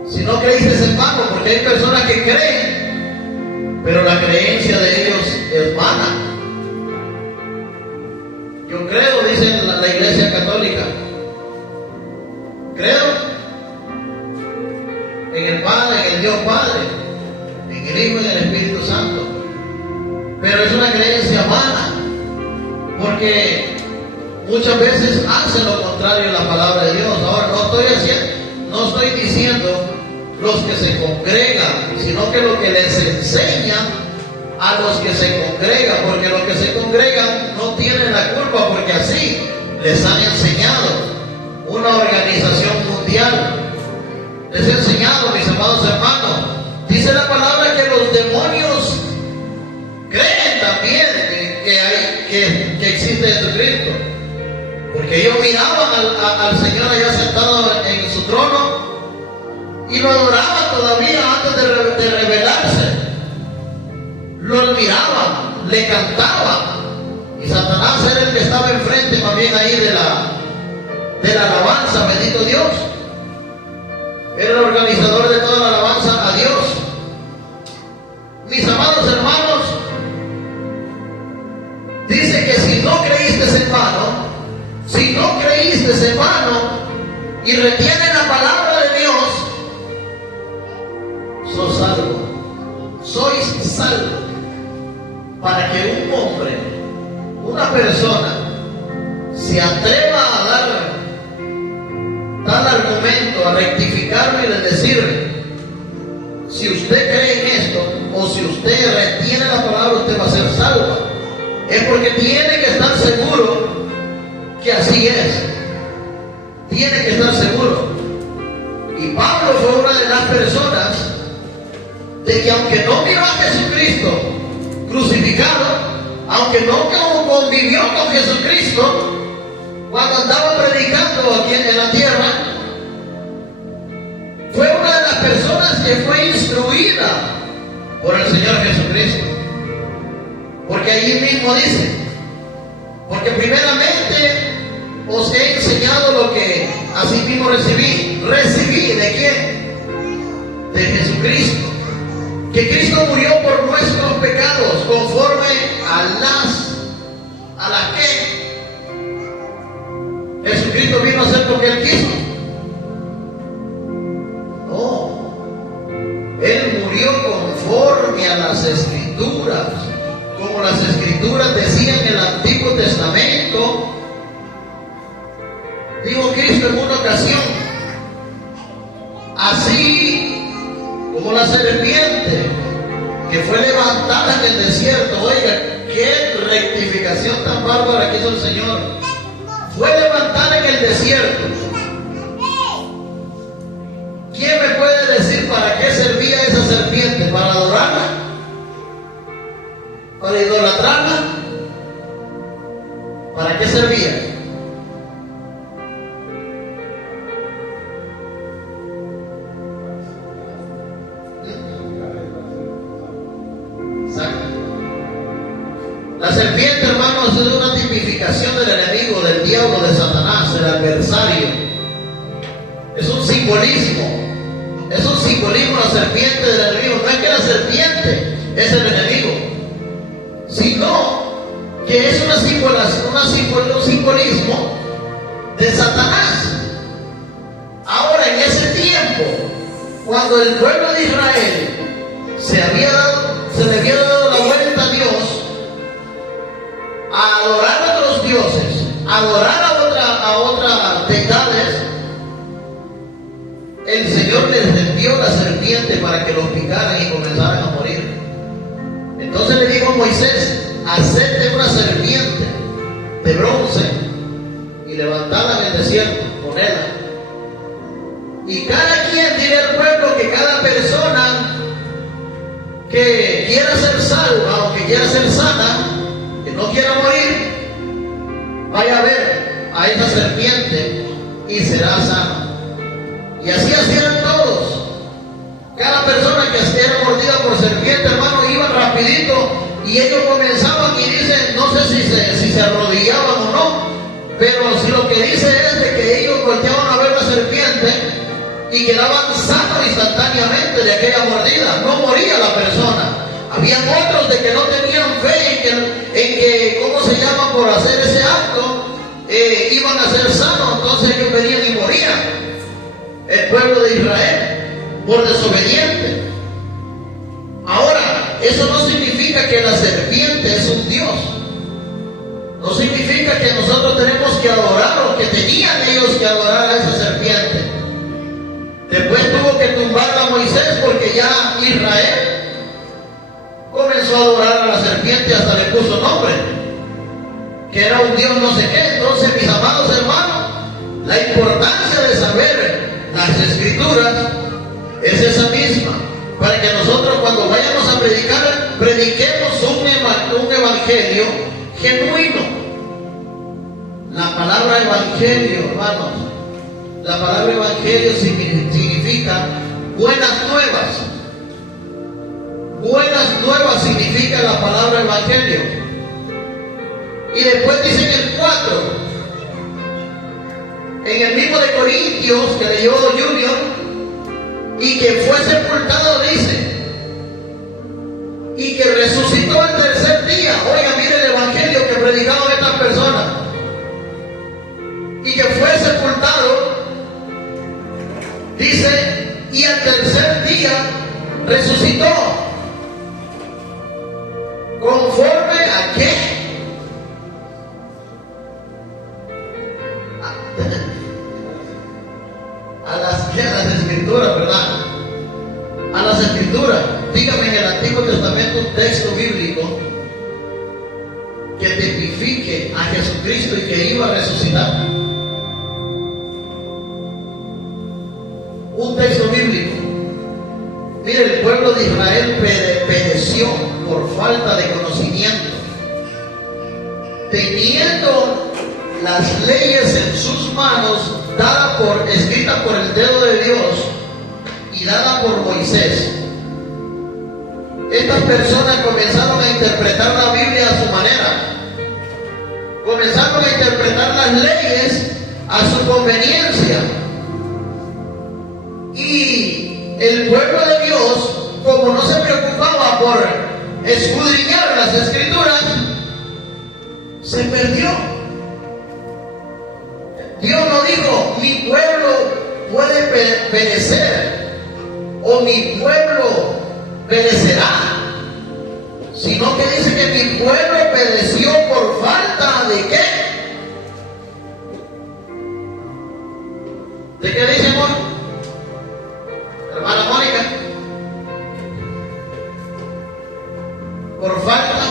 Si no creísteis en vano, porque hay personas que creen, pero la creencia de ellos es vana. Yo creo, dice la Iglesia Católica. Creo el Hijo y en el Espíritu Santo. Pero es una creencia vana, porque muchas veces hacen lo contrario en la palabra de Dios. Ahora no estoy diciendo los que se congregan, sino que lo que les enseñan a los que se congregan, porque los que se congregan no tienen la culpa, porque así les han enseñado una organización mundial. Les he enseñado, mis amados hermanos, dice la palabra que los demonios creen también que existe Jesucristo, porque ellos miraban al Señor allá sentado en su trono y lo adoraban todavía antes de revelarse. Lo admiraban, le cantaban, y Satanás era el que estaba enfrente también ahí de la alabanza, bendito Dios. Era el organizador de toda la alabanza a Dios. Mis amados hermanos, dice que si no creíste en vano y retienes la palabra de Dios, sos salvo. Sois salvos. Para que un hombre, una persona, se atreva a dar tal argumento, a rectificarme y a decir, si usted cree en esto, o si usted retiene la palabra, usted va a ser salvo, es porque tiene que estar seguro que así es. Tiene que estar seguro. Y Pablo fue una de las personas de que, aunque no miró a Jesucristo crucificado, aunque no convivió con Jesucristo cuando andaba predicando aquí en la tierra, fue una de las personas que fue instruida por el Señor Jesucristo. Porque allí mismo dice, porque primeramente os he enseñado lo que así mismo recibí. ¿Recibí de quién? De Jesucristo. Que Cristo murió por nuestros pecados conforme a las que Jesucristo vino a hacer lo que Él quiso. No, Él murió conforme a las Escrituras, como las Escrituras decían en el Antiguo Testamento. Dijo Cristo en una ocasión, así como la serpiente que fue levantada en el desierto. Oiga, qué rectificación tan bárbara que hizo el Señor. Fue levantada en el desierto. ¿Quién me puede decir para qué servía esa serpiente? ¿Para adorarla? ¿Para idolatrarla? ¿Para qué servía? La serpiente, hermanos, es una tipificación del enemigo, del diablo, de Satanás, el adversario. Es un simbolismo la serpiente del enemigo. No es que la serpiente es el enemigo, sino que es un simbolismo de Satanás. Ahora, en ese tiempo, cuando el pueblo de Israel se le había dado la vuelta a Dios, a adorar a otros dioses, a adorar a otras deidades, el Señor les envió la serpiente para que los picaran y comenzaran a morir. Entonces le dijo a Moisés, hacete una serpiente de bronce y levantadla en el desierto, ponedla. Y cada quien, diré al pueblo, que cada persona que quiera ser salva o que quiera ser sana, que no quiera morir, vaya a ver a esa serpiente y será sana. Y así hacían todos. Cada persona que era mordida por serpiente, hermano, iban rapidito y ellos comenzaban y dicen, no sé si se arrodillaban o no, pero si lo que dice es de que ellos volteaban a ver la serpiente y quedaban sanos instantáneamente de aquella mordida. No moría la persona. Habían otros de que no tenían fe en que ¿cómo se llama? Por hacer ese acto iban a ser sanos. Entonces ellos venían y morían. El pueblo de Israel, por desobediente. Ahora eso no significa que la serpiente es un dios. No significa que nosotros tenemos que adorar o que tenían ellos que adorar a esa serpiente. Después tuvo que tumbarla a Moisés porque ya Israel comenzó a adorar a la serpiente, hasta le puso nombre, que era un dios no sé qué. Entonces, mis amados hermanos, la importancia de saber las escrituras es esa misma, para que nosotros cuando vayamos a predicar, prediquemos un evangelio genuino. La palabra evangelio, hermanos, la palabra evangelio significa buenas nuevas. Buenas nuevas significa la palabra evangelio. Y después dice en el 4, en el mismo de Corintios que leyó Junior, y que fue sepultado, dice, y que resucitó al tercer día. Oiga, mire el evangelio que predicaban estas personas. Y que fue sepultado, dice, y al tercer día resucitó. ¿Conforme a qué? A las escrituras, ¿verdad? A las escrituras. Dígame en el Antiguo Testamento un texto bíblico que tipifique a Jesucristo y que iba a resucitar. Un texto bíblico. Mire, el pueblo de Israel pereció por falta de conocimiento. Teniendo las leyes en sus manos, escritas por el dedo de Dios y dadas por Moisés, estas personas comenzaron a interpretar la Biblia a su manera. Comenzaron a interpretar las leyes a su conveniencia. Y el pueblo de Dios, como no se preocupaba por escudriñar las escrituras, se perdió. Dios no dijo, mi pueblo puede perecer o mi pueblo perecerá, sino que dice que mi pueblo pereció por falta de ¿qué? ¿De qué dice, amor? Hermana Mónica, por falta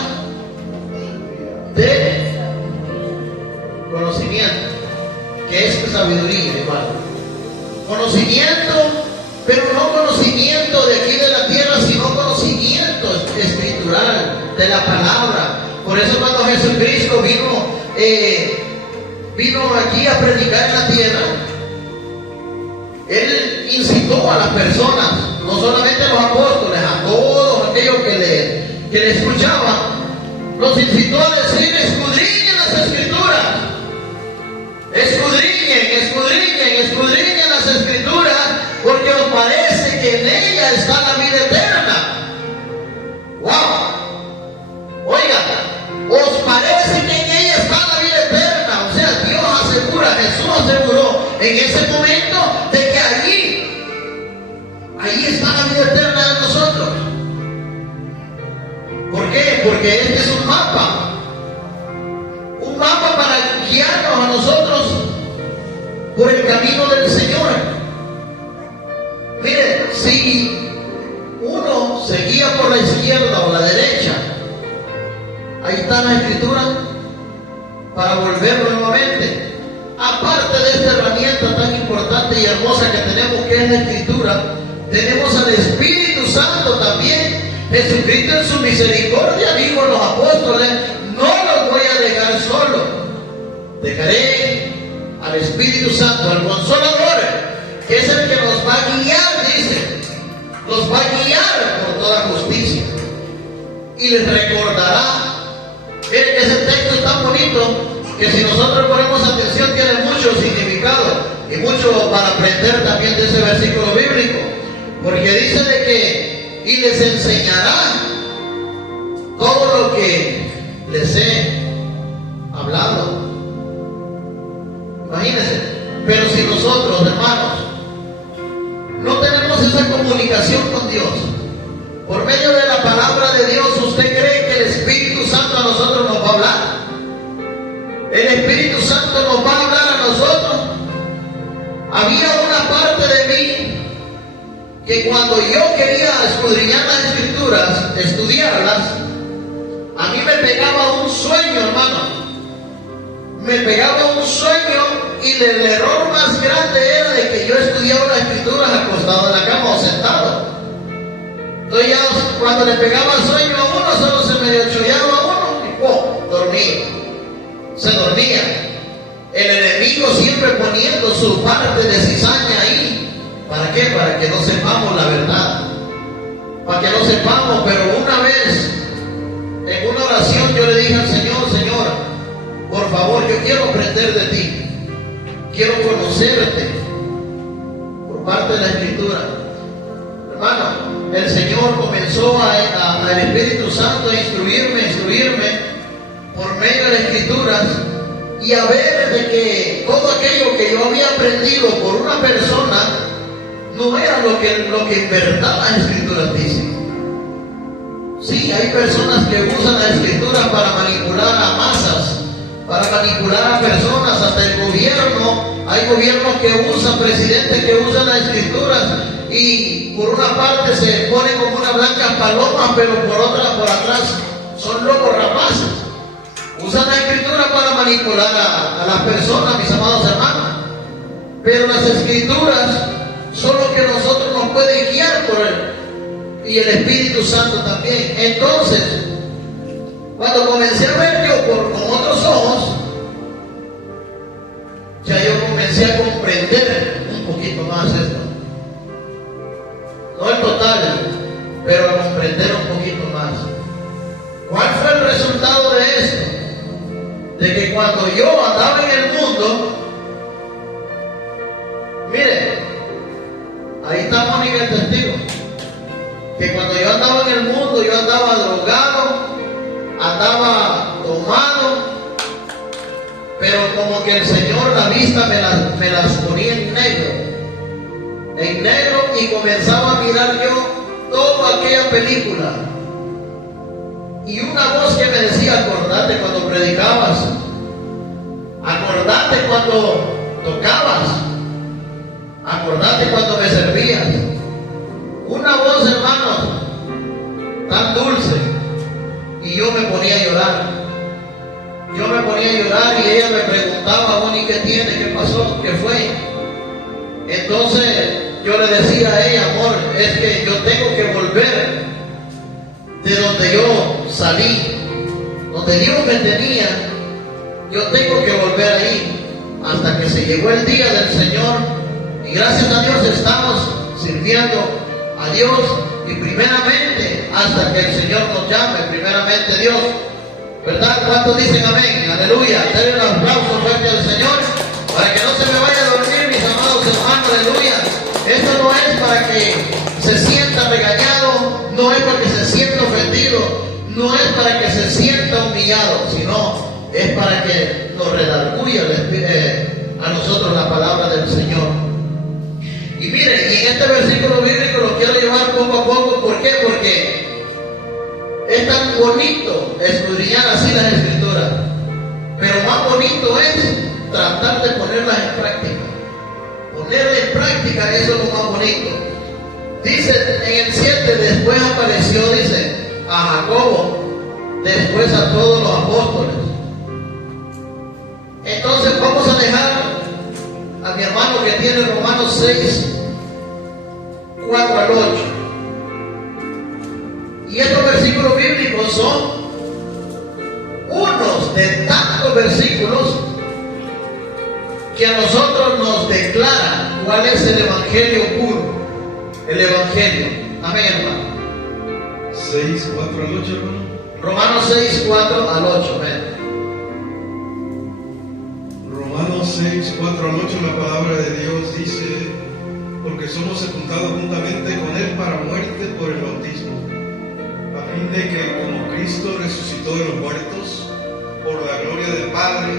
de conocimiento, que es sabiduría, hermano. Conocimiento, pero no conocimiento de aquí de la tierra, sino conocimiento escritural de la palabra. Por eso cuando Jesucristo vino aquí a predicar en la tierra, Él incitó a las personas, no solamente a los apóstoles, a todos aquellos que le escuchaban, los incitó a decir, escudriñen las escrituras, escudriñen las escrituras, porque os parece que en ella está la vida eterna. ¡Wow! Oiga, os parece que en ella está la vida eterna. O sea, Dios asegura, Jesús aseguró en ese momento de que ahí está la vida eterna de nosotros. ¿Por qué? Porque este es un mapa para guiarnos a nosotros por el camino del Señor. Mire, si uno se guía por la izquierda o la derecha, ahí está la escritura para volver nuevamente. Aparte de esta herramienta tan importante y hermosa que tenemos, que es la escritura, tenemos al Espíritu Santo también. Jesucristo en su misericordia dijo a los apóstoles, no los voy a dejar solos, dejaré al Espíritu Santo, al Consolador, que es el que nos va a guiar, dice, nos va a guiar por toda justicia y les recordará. Ese texto es tan bonito que si nosotros ponemos atención tiene mucho significado y mucho para aprender también de ese versículo bíblico, porque dice de que y les enseñará todo lo que les he hablado. Imagínense, pero si nosotros, hermanos, no tenemos esa comunicación con Dios por medio de la palabra de que cuando yo quería escudriñar las escrituras, estudiarlas, a mí me pegaba un sueño, hermano. Me pegaba un sueño y el error más grande era de que yo estudiaba las escrituras acostado en la cama o sentado. Entonces ya cuando le pegaba sueño a uno, solo se medio chollaba a uno y ¡pum! Dormía. Se dormía. El enemigo siempre poniendo su parte de cizaña ahí. ¿Para qué? Para que no sepamos la verdad. Para que no sepamos, pero una vez, en una oración yo le dije al Señor, Señor, por favor, yo quiero aprender de ti. Quiero conocerte por parte de la Escritura. Hermano, el Señor comenzó al Espíritu Santo a instruirme por medio de las Escrituras y a ver de que todo aquello que yo había aprendido por una persona no era lo que en verdad las Escrituras dicen. Sí, hay personas que usan la Escritura para manipular a masas, para manipular a personas, hasta el gobierno. Hay gobiernos que usan, presidentes que usan las Escrituras y por una parte se ponen como una blanca paloma, pero por otra, por atrás, son lobos rapaces. Usan la Escritura para manipular a las personas, mis amados hermanos. Pero las Escrituras son lo que nosotros nos puede guiar por él, y el Espíritu Santo también. Entonces, cuando comencé a ver yo con otros ojos, ya yo comencé a comprender un poquito más esto. No en total, pero a comprender un poquito más. ¿Cuál fue el resultado de esto? De que cuando yo andaba en el mundo, mire, ahí está Mónica el testigo, que cuando yo andaba en el mundo, yo andaba drogado, andaba tomado, pero como que el Señor la vista me las ponía en negro, y comenzaba a mirar yo toda aquella película. Y una voz que me decía, acordate cuando predicabas, acordate cuando tocabas, acordate cuando me servías. Una voz, hermanos, tan dulce, y yo me ponía a llorar. Yo me ponía a llorar y ella me preguntaba, Moni, ¿qué tiene? ¿Qué pasó? ¿Qué fue? Entonces yo le decía a ella, amor, es que yo tengo que volver de donde yo salí, donde Dios me tenía. Yo tengo que volver ahí hasta que se llegó el día del Señor, y gracias a Dios estamos sirviendo a Dios, y primeramente hasta que el Señor nos llame, primeramente Dios, ¿verdad? ¿Cuántos dicen amén? Aleluya. Denle un aplauso fuerte al Señor para que no se me vaya a dormir, mis amados hermanos. Aleluya. Esto no es para que se sienta regañado, no es para que se sienta ofendido, no es para que se sienta humillado, sino es para que nos redarguya a nosotros la palabra del Señor. Y miren, y en este versículo bíblico lo quiero llevar poco a poco. ¿Por qué? Porque es tan bonito escudriñar así las Escrituras, pero más bonito es tratar de ponerlas en práctica. Ponerlas en práctica, eso es lo más bonito. Dice en el 7, después apareció, dice, a Jacobo, después a todos los apóstoles. Entonces vamos a dejar a mi hermano que tiene Romanos 6, 4 al 8. Y estos versículos bíblicos son unos de tantos versículos que a nosotros nos declaran cuál es el Evangelio puro, el Evangelio. Amén, hermano. 6, 4 al 8, hermano. Romanos 6, 4 al 8, amén. Romanos 6, 4 al 8, la palabra de Dios dice, porque somos sepultados juntamente con Él para muerte por el bautismo, a fin de que como Cristo resucitó de los muertos por la gloria del Padre,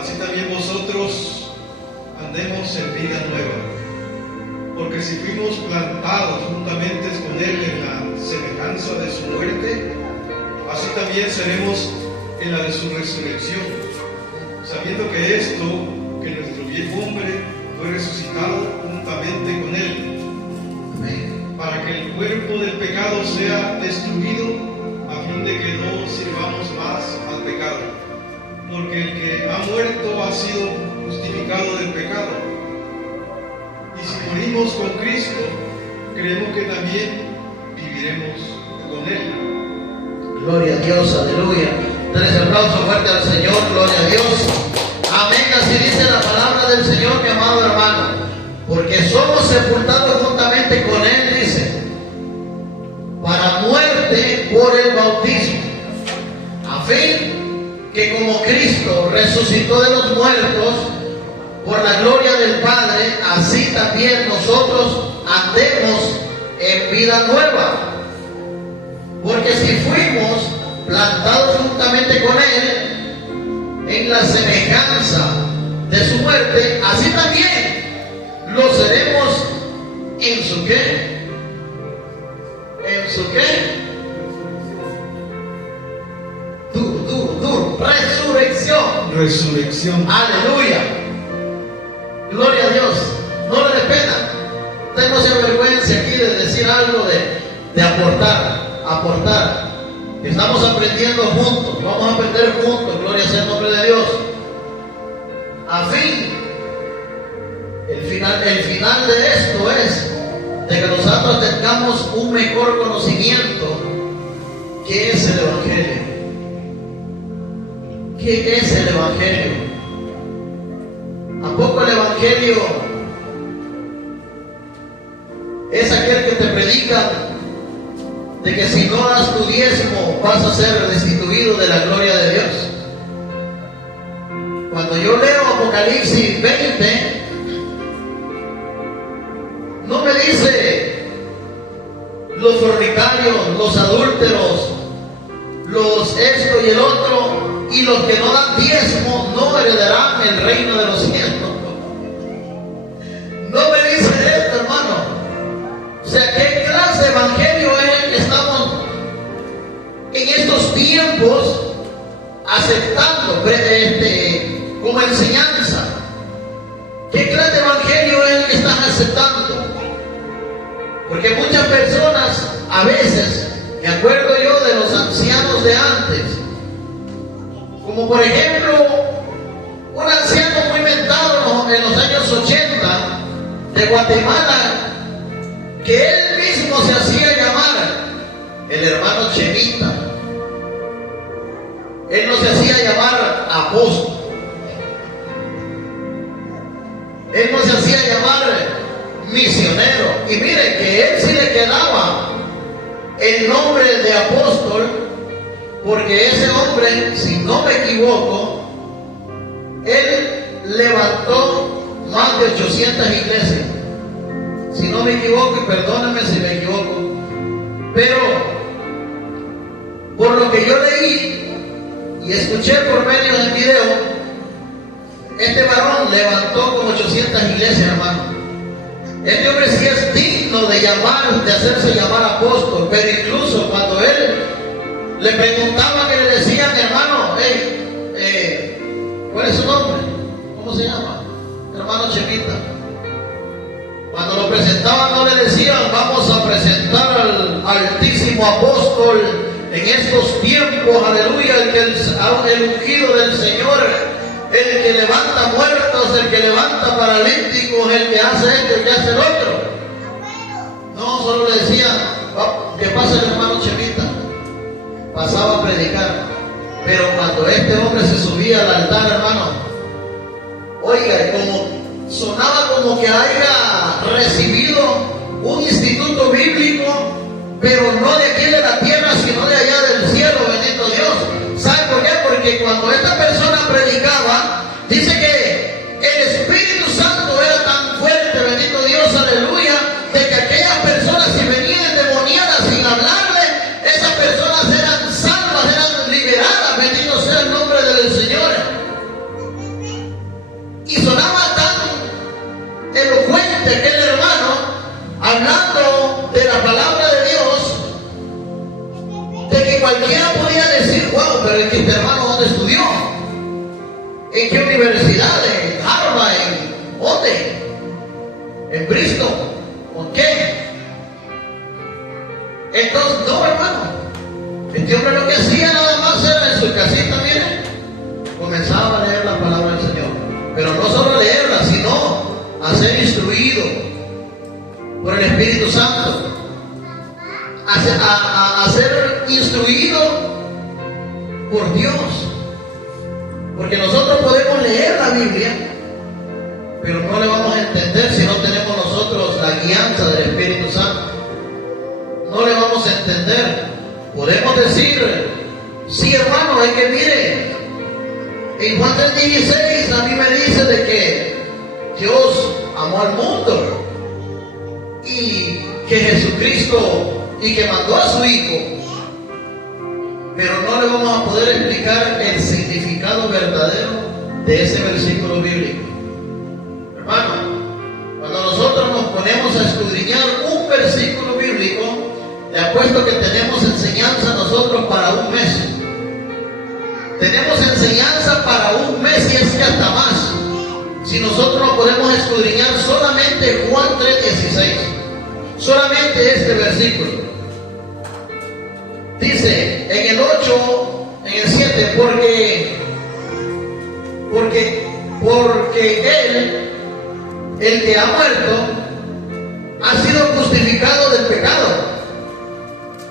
así también vosotros andemos en vida nueva. Porque si fuimos plantados juntamente con Él en la semejanza de su muerte, así también seremos en la de su resurrección, sabiendo que esto, que nuestro viejo hombre fue resucitado juntamente con Él. Amén. para que el cuerpo del pecado sea destruido, a fin de que no sirvamos más al pecado. Porque el que ha muerto ha sido justificado del pecado. Y si morimos con Cristo, creemos que también viviremos con Él. Gloria a Dios, aleluya. Tres aplausos fuertes al Señor, gloria a Dios. Amén, así dice la palabra del Señor, mi amado hermano. Porque somos sepultados juntamente con Él, dice, para muerte por el bautismo, a fin que como Cristo resucitó de los muertos por la gloria del Padre, así también nosotros andemos en vida nueva. Porque si fuimos plantados juntamente con Él en la semejanza de su muerte, así también lo seremos en su qué. ¿En su qué? Resurrección. Resurrección. Aleluya. Gloria a Dios. No le dé pena. No se avergüence aquí de decir algo, de aportar. Estamos aprendiendo juntos. Vamos a aprender juntos. Gloria sea el nombre de Dios. A fin, el final de esto es de que nosotros tengamos un mejor conocimiento. ¿Qué es el Evangelio? ¿Qué es el Evangelio? ¿A poco el Evangelio es aquel que te predica de que si no das tu diezmo vas a ser destituido de la gloria de Dios? Cuando yo leo Apocalipsis 20, no me dice los fornicarios, los adúlteros, los esto y el otro, y los que no dan diezmo no heredarán el reino de los cielos. No me dice esto, hermano. O sea, ¿qué clase de evangelio es el que estamos en estos tiempos aceptando como enseñanza? ¿Qué clase de evangelio es el que están aceptando? Porque muchas personas, a veces, me acuerdo yo de los ancianos de antes, como por ejemplo, un anciano muy mentado en los años 80 de Guatemala, que él mismo se hacía llamar el hermano Chemita. Él no se hacía llamar apóstol. Él no se hacía llamar misionero. Y mire que él sí le quedaba el nombre de apóstol, porque ese hombre, si no me equivoco, él levantó más de 800 iglesias. Si no me equivoco, y perdónenme si me equivoco, pero por lo que yo leí y escuché por medio del video, este varón levantó como 800 iglesias, hermano. Este hombre sí es digno de hacerse llamar apóstol, pero incluso cuando él le preguntaba, que le decían, hermano, ¿cuál es su nombre? ¿Cómo se llama? Hermano Chemita. Cuando lo presentaban no le decían, vamos a presentar al altísimo apóstol en estos tiempos, aleluya, el ungido del Señor, el que levanta muertos, el que levanta paralíticos, el que hace esto, el que hace el otro. No, solo le decían, ¿qué pasa el hermano Chemita? Pasaba a predicar. Pero cuando este hombre se subía al altar, hermano, oiga, sonaba como que haya recibido un instituto bíblico, pero no de aquí de la tierra, sino de allá del cielo, bendito Dios. ¿Sabe por qué? Porque cuando esta persona predicaba, dice que el Espíritu Santo era tan fuerte, bendito Dios, aleluya, de que aquellas personas, si venían endemoniadas sin hablarle, esas personas eran salvas, eran liberadas, bendito sea el nombre del Señor. Y sonaba tan elocuente aquel hermano, hablando de la palabra de Dios, de que cualquiera podía decir, wow, pero es que este hermano ¿dónde estudió? ¿En qué universidad? ¿En Harvard? ¿En dónde? ¿En Bristol? ¿Con qué? Entonces, no, hermano. Este hombre lo que hacía nada más era en su casita, miren, comenzaba a leer la palabra del Señor. Pero no solo leerla, sino a ser instruido por el Espíritu Santo. A ser instruido por Dios. Porque nosotros podemos leer la Biblia, pero no le vamos a entender si no tenemos nosotros la guianza del Espíritu Santo. No le vamos a entender. Podemos decir, sí, hermano, es que mire, en Juan 3:16 a mí me dice de que Dios amó al mundo y que Jesucristo y que mandó a su Hijo, pero no le vamos a poder explicar el significado verdadero de ese versículo bíblico. Hermano, cuando nosotros nos ponemos a escudriñar un versículo bíblico, le apuesto que tenemos enseñanza nosotros para un mes. Tenemos enseñanza para un mes y es que hasta más. Si nosotros no podemos escudriñar solamente Juan 3:16, solamente este versículo. Dice en el 8, en el 7, porque Él, el que ha muerto, ha sido justificado del pecado.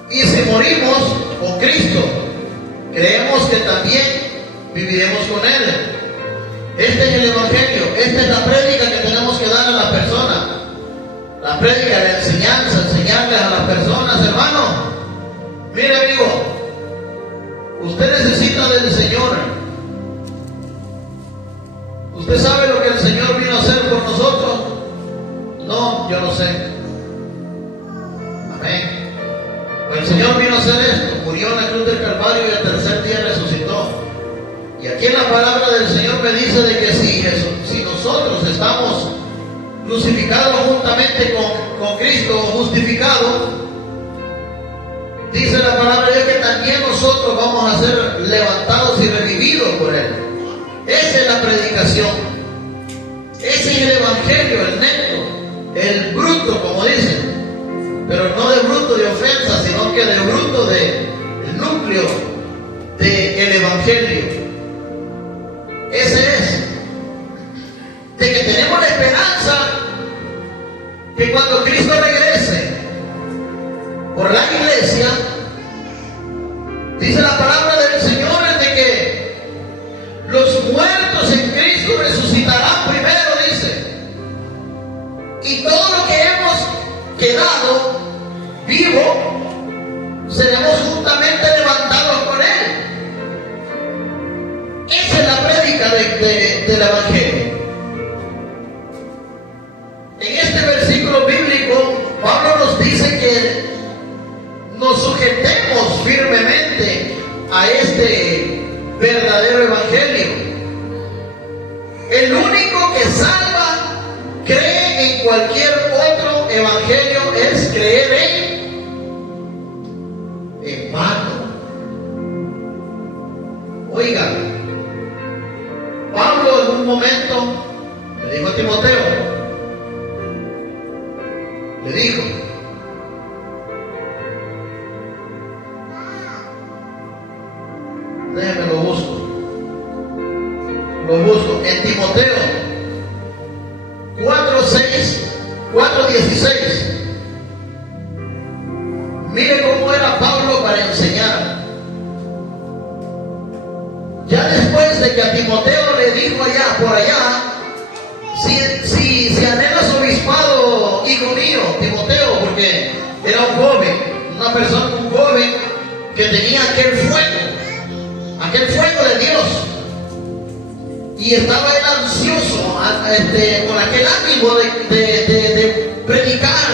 Y si morimos con Cristo, creemos que también viviremos con Él. Este es el Evangelio, esta es la prédica que tenemos que dar a las personas. La prédica de enseñanza, enseñarles a las personas, hermano. Mire, amigo, usted necesita del Señor. ¿Usted sabe lo que el Señor vino a hacer por nosotros? No, yo no sé. Amén. El Señor vino a hacer esto, murió en la cruz del Calvario y al tercer día resucitó. Y aquí en la palabra del Señor me dice de que si nosotros estamos crucificados juntamente con Cristo, justificados, dice la palabra de Dios que también nosotros vamos a ser levantados y revividos por Él. Esa es la predicación. Ese es el Evangelio, el neto, el bruto, como dicen. Pero no de bruto de ofensa, sino que de bruto del núcleo del Evangelio. Ese es. De que tenemos la esperanza que cuando Cristo regrese por la iglesia, dice la palabra del Señor de que los muertos en Cristo resucitarán primero, dice. Y todo lo que hemos quedado vivo, seremos juntamente levantados con Él. Esa es la prédica del Evangelio. En este versículo bíblico, Pablo nos dice que nos sujetemos firmemente a este verdadero Evangelio. El único que salva, cree en cualquier otro evangelio, es creer en vano. Oiga, Pablo en un momento le dijo a Timoteo, le dijo, déjeme lo busco en Timoteo 4:16. Mire cómo era Pablo para enseñar. Ya después de que a Timoteo le dijo allá, por allá, si anhelas obispado, hijo mío, Timoteo, porque era un joven, un joven que tenía aquel fuego de Dios. Y estaba él ansioso, con aquel ánimo de predicar,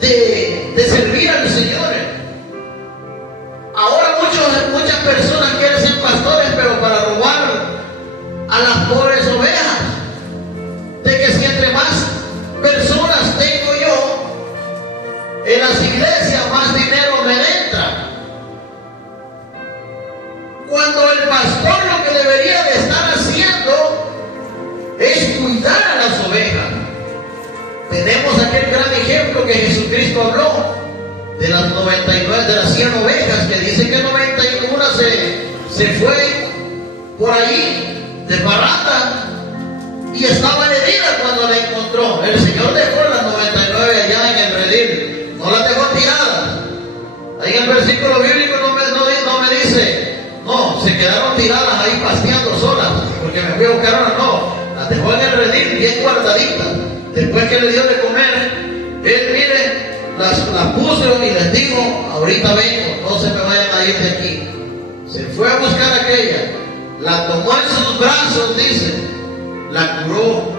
de servir al Señor. Ahora muchas personas quieren ser pastores, pero para robar a las pobres ovejas. De que si entre más personas tengo yo en las iglesias, más dinero me entra. Cuando el pastor lo que debería de estar haciendo es cuidar a las ovejas. Tenemos aquel gran ejemplo que Jesucristo habló, de las 99, de las 100 ovejas, que dice que 91 se fue por ahí de parranda y estaba herida cuando la encontró. El Señor dejó las 99 allá en el redil, no las dejó tiradas. Ahí en el versículo bíblico no me dice, no, se quedaron tiradas ahí pasteando solas, porque me fui a buscar una, no, las dejó en el redil bien guardaditas. Después que le dio de comer, él, mire, las puso y les dijo, ahorita vengo, no se me vayan a ir de aquí. Se fue a buscar aquella, la tomó en sus brazos, dice, la curó,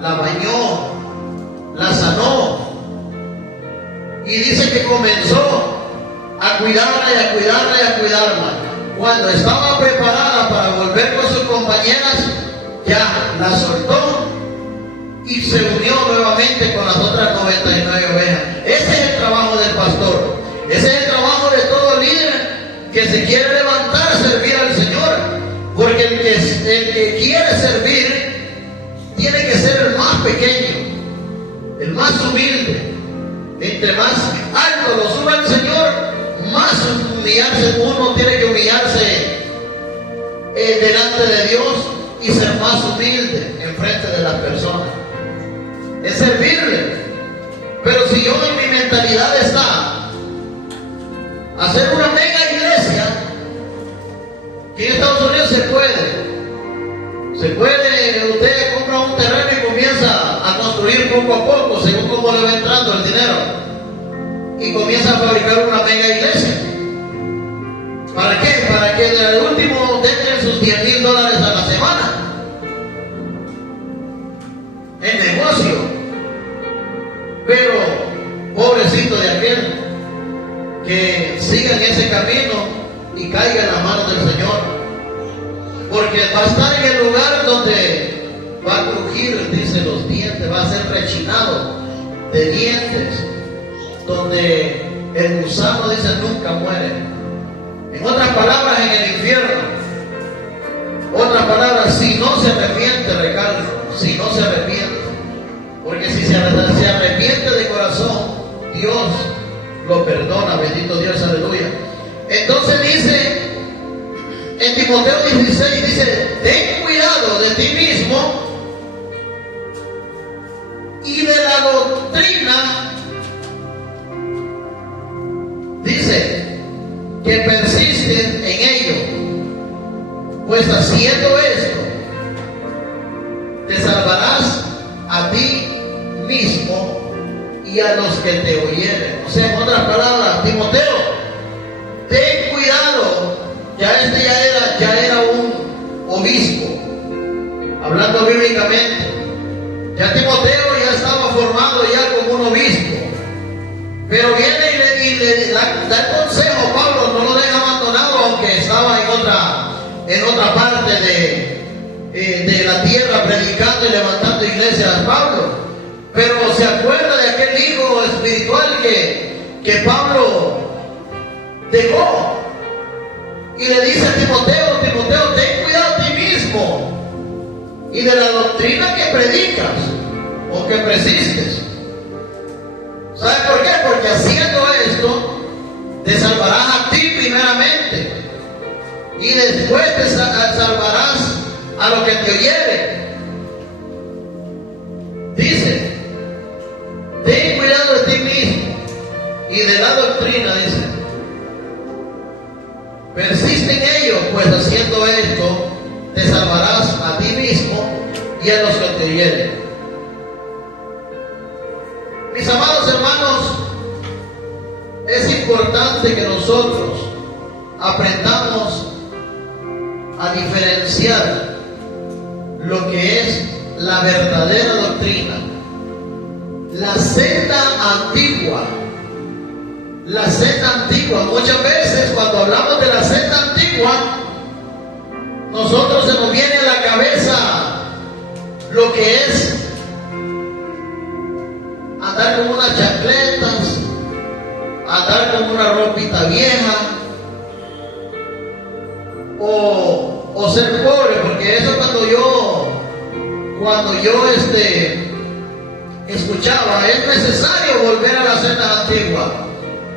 la bañó, la sanó, y dice que comenzó a cuidarla y a cuidarla y a cuidarla. Cuando estaba preparada para volver con sus compañeras, ya la soltó y se unió nuevamente con las otras 99 ovejas. Ese es el trabajo del pastor. Ese es el trabajo de todo líder que se quiere levantar a servir al Señor. Porque el que quiere servir tiene que ser el más pequeño, el más humilde. Entre más alto lo suba el Señor, más humillarse uno tiene que humillarse delante de Dios y ser más humilde en frente de las personas. Es servirle. Pero si yo en mi mentalidad está hacer una mega iglesia, que en Estados Unidos se puede, usted compra un terreno y comienza a construir poco a poco según cómo le va entrando el dinero y comienza a fabricar una mega iglesia. ¿Para qué? Para que al último tengan sus $10,000 a la semana. El negocio. Pero pobrecito de aquel que siga en ese camino y caiga en las manos del Señor, porque va a estar en el lugar donde va a crujir, dice, los dientes, va a ser rechinado de dientes, donde el gusano, dice, nunca muere. En otras palabras, en el infierno. Otras palabras, si no se arrepiente, recalco, si no se arrepiente. Porque si se arrepiente de corazón, Dios lo perdona, bendito Dios, aleluya. Entonces dice, en Timoteo 16, dice, ten cuidado de ti mismo y de la doctrina, dice, que persistes en ello, pues haciendo esto, te salvarás a ti mismo y a los que te oyeren. O sea, en otras palabras, Timoteo, ten cuidado. Ya era un obispo, hablando bíblicamente. Ya Timoteo ya estaba formado ya como un obispo, pero viene y le da el consejo. Pablo no lo deja abandonado, aunque estaba en otra parte de la tierra predicando y levantando iglesias, Pablo. Pero se acuerda de aquel hijo espiritual que Pablo dejó. Y le dice a Timoteo, ten cuidado de ti mismo y de la doctrina que predicas o que persistes. ¿Sabes por qué? Porque haciendo esto te salvarás a ti primeramente y después te salvarás a los que te oyeren. Dice, ten cuidado de ti mismo y de la doctrina, dice, persiste en ello, pues haciendo esto te salvarás a ti mismo y a los que te oyeren. Mis amados hermanos, es importante que nosotros aprendamos a diferenciar lo que es la verdadera doctrina, la senda antigua. La senda antigua, muchas veces cuando hablamos de la senda antigua, nosotros se nos viene a la cabeza lo que es andar con unas chancletas, andar con una ropita vieja, o ser pobre, porque eso cuando yo escuchaba, es necesario volver a la senda antigua.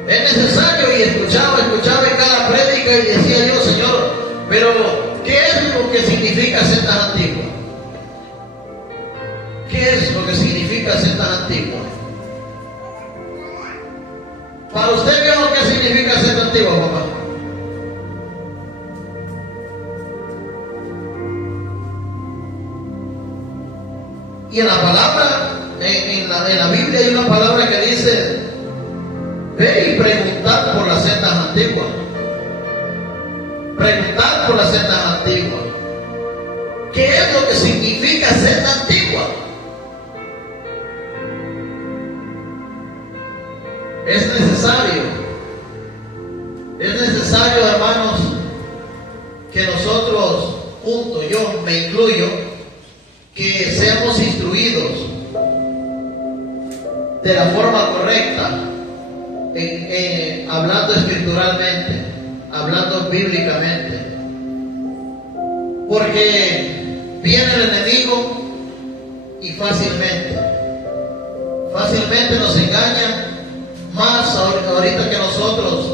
Es necesario, y escuchaba en cada prédica y decía yo, Señor, pero ¿qué es lo que significa sendas antiguas? ¿Qué es lo que significa sendas antiguas? Para usted, viejo, ¿qué significa senda antigua, papá? Y en la palabra, en la Biblia hay una palabra que dice: ve y preguntad por las sendas antiguas. Preguntad por las sendas antiguas. ¿Qué es lo que significa senda antigua? Es necesario, hermanos, que nosotros, juntos, yo me incluyo, que seamos instruidos de la forma correcta, hablando escrituralmente, hablando bíblicamente, porque viene el enemigo y fácilmente nos engaña, más ahorita que nosotros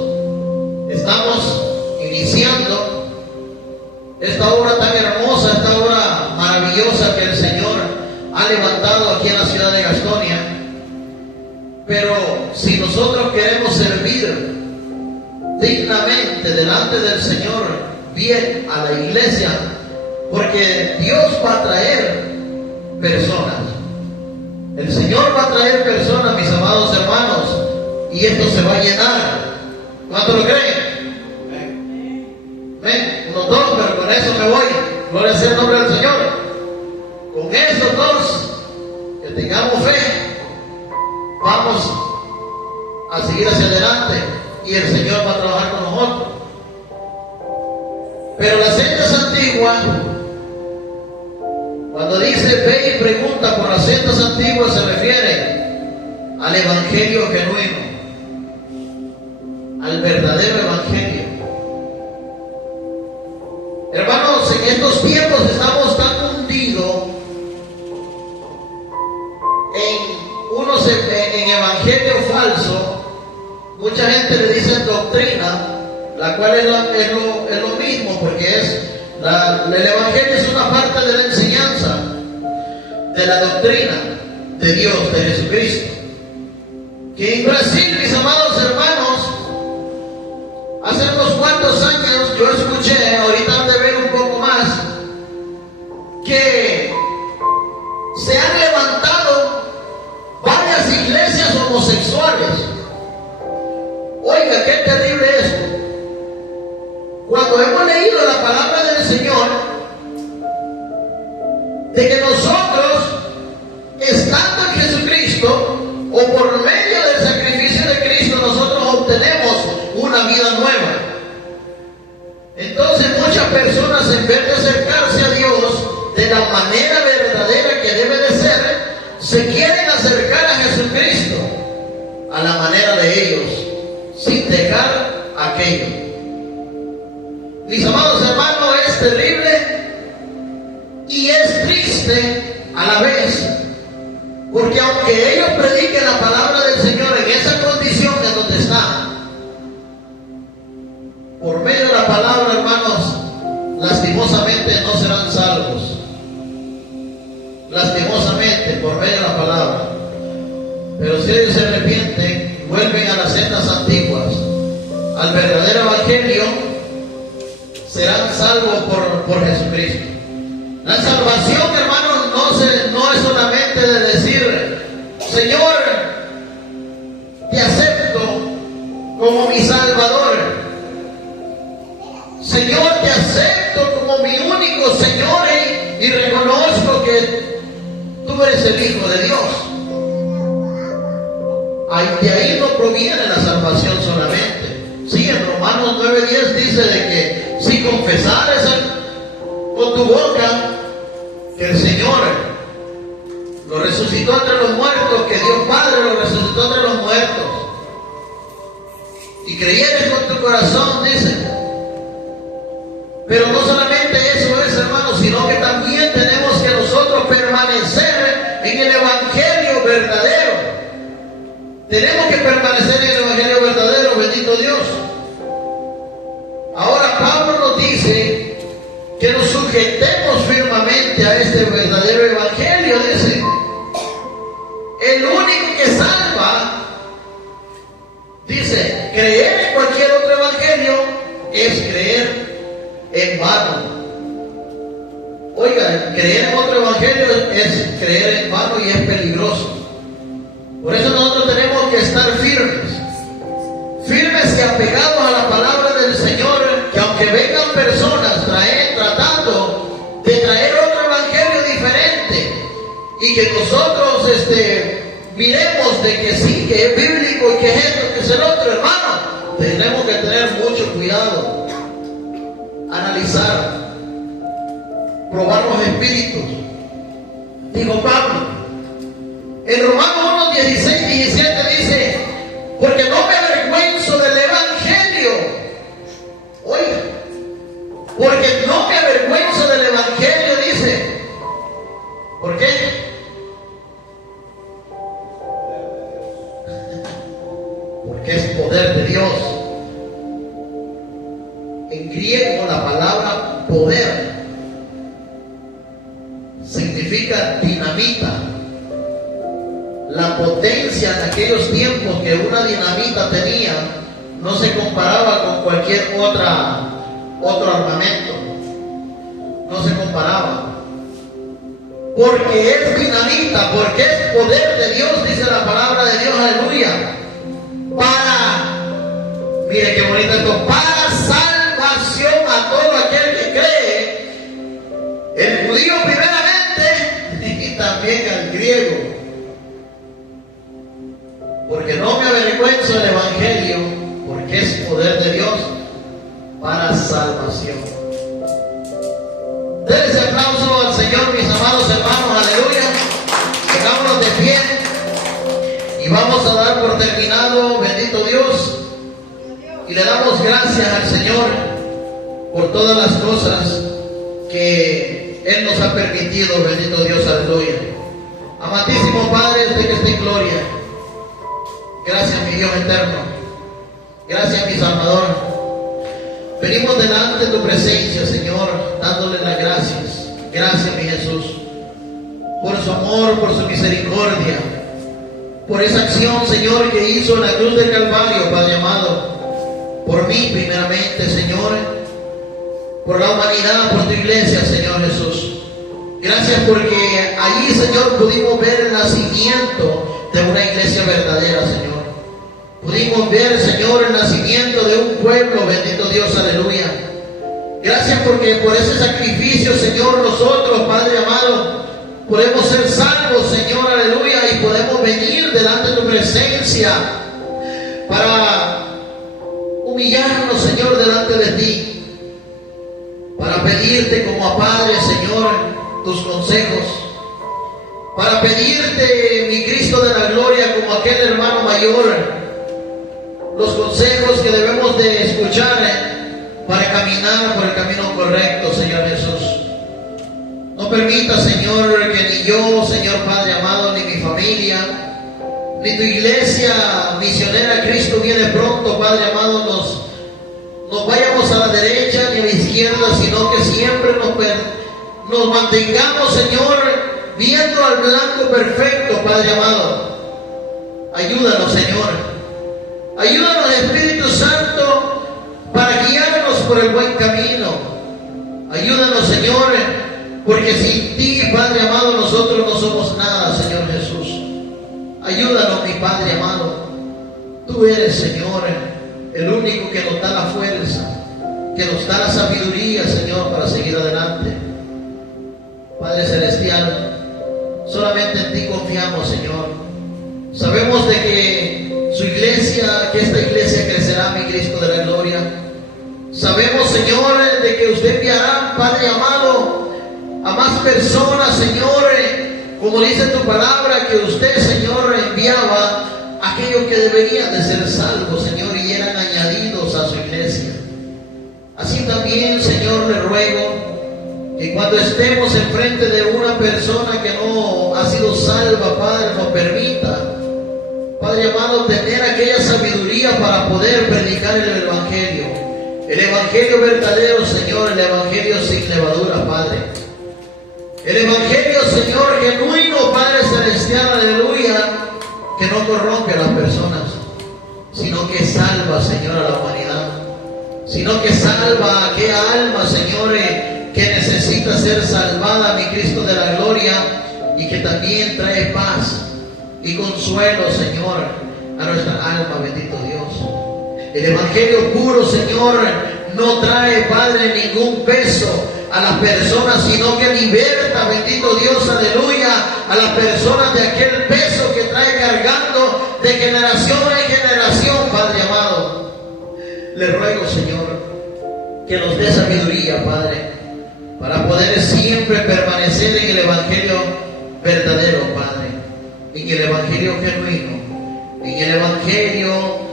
estamos iniciando esta obra tan hermosa, esta obra maravillosa que el Señor ha levantado aquí en la ciudad de Gastonia. Pero si nosotros queremos servir dignamente delante del Señor, bien a la iglesia, porque Dios va a traer personas, el Señor va a traer personas, mis amados hermanos, y esto se va a llenar. ¿Cuánto lo creen? Ven, unos dos, pero con eso me voy. Gloria sea el nombre del Señor. Con esos dos, que tengamos fe, vamos a seguir hacia adelante y el Señor va a trabajar con nosotros. Pero las sendas antiguas, cuando dice ve y pregunta por las sendas antiguas, se refiere al evangelio genuino, al verdadero evangelio. Hermanos, en estos tiempos estamos tan hundidos en evangelio falso. Mucha gente le dice doctrina, la cual es lo mismo, porque el evangelio es una parte de la enseñanza, de la doctrina de Dios, de Jesucristo. Que en Brasil, mis amados hermanos, hace unos cuantos años yo escuché, ahorita han de ver un poco más, que se han levantado varias iglesias homosexuales. Oiga, qué terrible esto. Cuando hemos leído la palabra del Señor, de que nosotros, estando en Jesucristo, o por medio del sacrificio de Cristo, nosotros obtenemos una vida nueva. Entonces muchas personas, en vez de acercarse a Dios de la manera verdadera que debe de ser, se quieren acercar a Jesucristo a la manera de ellos, sin dejar aquello. Mis amados hermanos, es terrible y es triste a la vez, porque aunque ellos prediquen la palabra del Señor en esa condición en donde están, por medio de la palabra, hermanos, lastimosamente no serán salvos. Lastimosamente, por medio de la palabra. Pero si ellos se arrepienten y vuelven a las sendas antiguas, al verdadero evangelio, serán salvos por Jesucristo. La salvación, hermanos, no es solamente de decir: Señor, te acepto como mi Salvador. Señor, te acepto como mi único Señor y reconozco que tú eres el Hijo de Dios. De ahí no proviene la salvación solamente. Sí, en Romanos 9:10 dice de que si confesares con tu boca que el Señor lo resucitó entre los muertos, que Dios Padre lo resucitó entre los muertos, y creyeres con tu corazón, dice. Pero no solamente eso es, hermanos, sino que también tenemos que nosotros permanecer en el evangelio verdadero. Tenemos que permanecer en el evangelio verdadero. bendito Dios. Ahora Pablo nos dice que nos sujetemos firmemente a este verdadero evangelio. Dice, el único que salva, dice, creer en cualquier otro evangelio es creer en vano. Oiga, creer en otro evangelio es creer en vano y es peligroso. Por eso nosotros tenemos que estar firmes y apegados a la palabra del Señor, que aunque vengan personas tratando de traer otro evangelio diferente, y que nosotros miremos de que sí, que es bíblico y que es esto, que es el otro, hermano, tenemos que tener mucho cuidado, analizar, probar los espíritus. Dijo Pablo en Romanos 1:16-17, dice, porque no me avergüenzo del evangelio. Oiga, porque no me avergüenzo del evangelio, dice. ¿Por qué? Porque es poder de Dios. En griego la palabra poder significa dinamita. La potencia en aquellos tiempos que una dinamita tenía no se comparaba con cualquier otro armamento. No se comparaba. Porque es dinamita, porque es poder de Dios, dice la palabra de Dios, aleluya. Mire qué bonito esto, para salvación a todo aquel que cree, el judío primeramente y también al griego. Porque no me avergüenzo del evangelio, porque es poder de Dios para salvación. Denle ese aplauso al Señor, mis amados hermanos, aleluya. Pongámonos de pie y vamos a dar por terminado, bendito Dios, y le damos gracias al Señor por todas las cosas que Él nos ha permitido, bendito Dios, aleluya. Amantísimo Padre, usted que está en gloria, gracias mi Dios eterno, gracias mi Salvador. Venimos delante de tu presencia, Señor, dándole las gracias. Gracias, mi Jesús, por su amor, por su misericordia, por esa acción, Señor, que hizo en la cruz del Calvario, Padre amado, por mí primeramente, Señor, por la humanidad, por tu iglesia, Señor Jesús. Gracias porque allí, Señor, pudimos ver el nacimiento de una iglesia verdadera, Señor. Pudimos ver, Señor, el nacimiento de un pueblo, bendito Dios, aleluya. Gracias porque por ese sacrificio, Señor, nosotros, Padre amado, podemos ser salvos, Señor, aleluya, y podemos venir delante de tu presencia para humillarnos, Señor, delante de ti, para pedirte como a Padre, Señor, tus consejos, para pedirte, mi Cristo de la gloria, como aquel hermano mayor, los consejos que debemos de escuchar para caminar por el camino correcto, Señor Jesús. No permita, Señor, que ni yo, Señor Padre amado, ni mi familia, ni tu iglesia misionera Cristo viene pronto, Padre amado, nos vayamos a la derecha ni a la izquierda, sino que siempre nos mantengamos, Señor, viendo al blanco perfecto, Padre amado. Ayúdanos, Señor. Ayúdanos, Espíritu Santo, para guiarnos por el buen camino. Ayúdanos, Señor, porque sin ti, Padre amado, nosotros no somos nada, Señor Jesús. Ayúdanos, mi Padre amado. Tú eres, Señor, el único que nos da la fuerza, que nos da la sabiduría, Señor, para seguir adelante. Padre Celestial, solamente en ti confiamos, Señor. Sabemos de que su iglesia, que esta iglesia crecerá, mi Cristo de la gloria. Sabemos, Señor, de que usted enviará, Padre amado, a más personas, Señor, como dice tu palabra, que usted, Señor, enviaba a aquellos que deberían de ser salvos, Señor, y eran añadidos a su iglesia. Así también, Señor, le ruego que cuando estemos enfrente de una persona que no ha sido salva, Padre, nos permita, Padre Padre amado, tener aquella sabiduría para poder predicar el Evangelio verdadero, Señor, el Evangelio sin levadura, Padre. El Evangelio, Señor, genuino, Padre celestial, aleluya, que no corrompe a las personas, sino que salva, Señor, a la humanidad, sino que salva a aquella alma, Señor, que necesita ser salvada, mi Cristo de la gloria, y que también trae paz y consuelo, Señor, a nuestra alma, bendito Dios. El Evangelio puro, Señor, no trae, Padre, ningún peso a las personas, sino que liberta, bendito Dios, aleluya, a las personas de aquel peso que trae cargando de generación en generación, Padre amado. Le ruego, Señor, que nos dé sabiduría, Padre, para poder siempre permanecer en el Evangelio verdadero, Padre, en el Evangelio genuino, en el Evangelio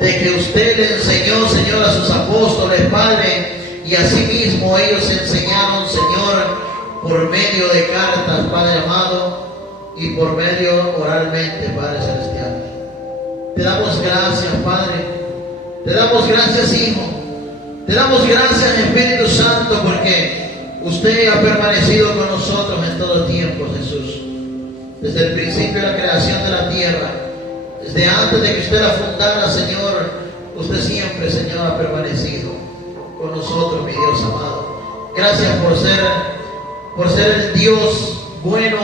de que usted le enseñó, Señor, a sus apóstoles, Padre, y asimismo ellos enseñaron, Señor, por medio de cartas, Padre amado, y por medio oralmente, Padre celestial. Te damos gracias, Padre. Te damos gracias, Hijo. Te damos gracias, Espíritu Santo, porque usted ha permanecido con nosotros en todo tiempo, Jesús. Desde el principio de la creación de la tierra, desde antes de que usted la fundara, Señor, usted siempre, Señor, ha permanecido con nosotros, mi Dios amado. Gracias por ser el Dios bueno,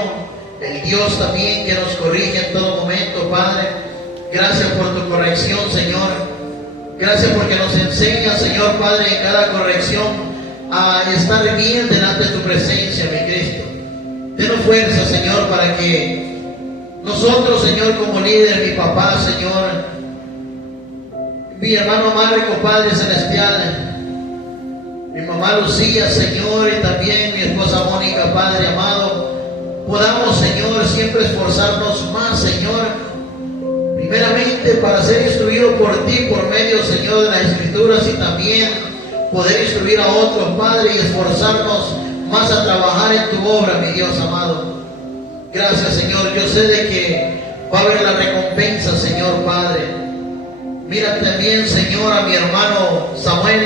el Dios también que nos corrige en todo momento, Padre. Gracias por tu corrección, Señor. Gracias porque nos enseña, Señor, Padre, en cada corrección a estar bien delante de tu presencia, mi Cristo. Denos fuerza, Señor, para que nosotros, Señor, como líder, mi papá, Señor, mi hermano Marco, Padre celestial, mi mamá Lucía, Señor, y también mi esposa Mónica, Padre amado, podamos, Señor, siempre esforzarnos más, Señor, primeramente para ser instruidos por ti, por medio, Señor, de las Escrituras, y también poder instruir a otros, Padre, y esforzarnos más a trabajar en tu obra, mi Dios amado. Gracias, Señor. Yo sé de que va a haber la recompensa, Señor, Padre. Mira también, Señor, a mi hermano Samuel.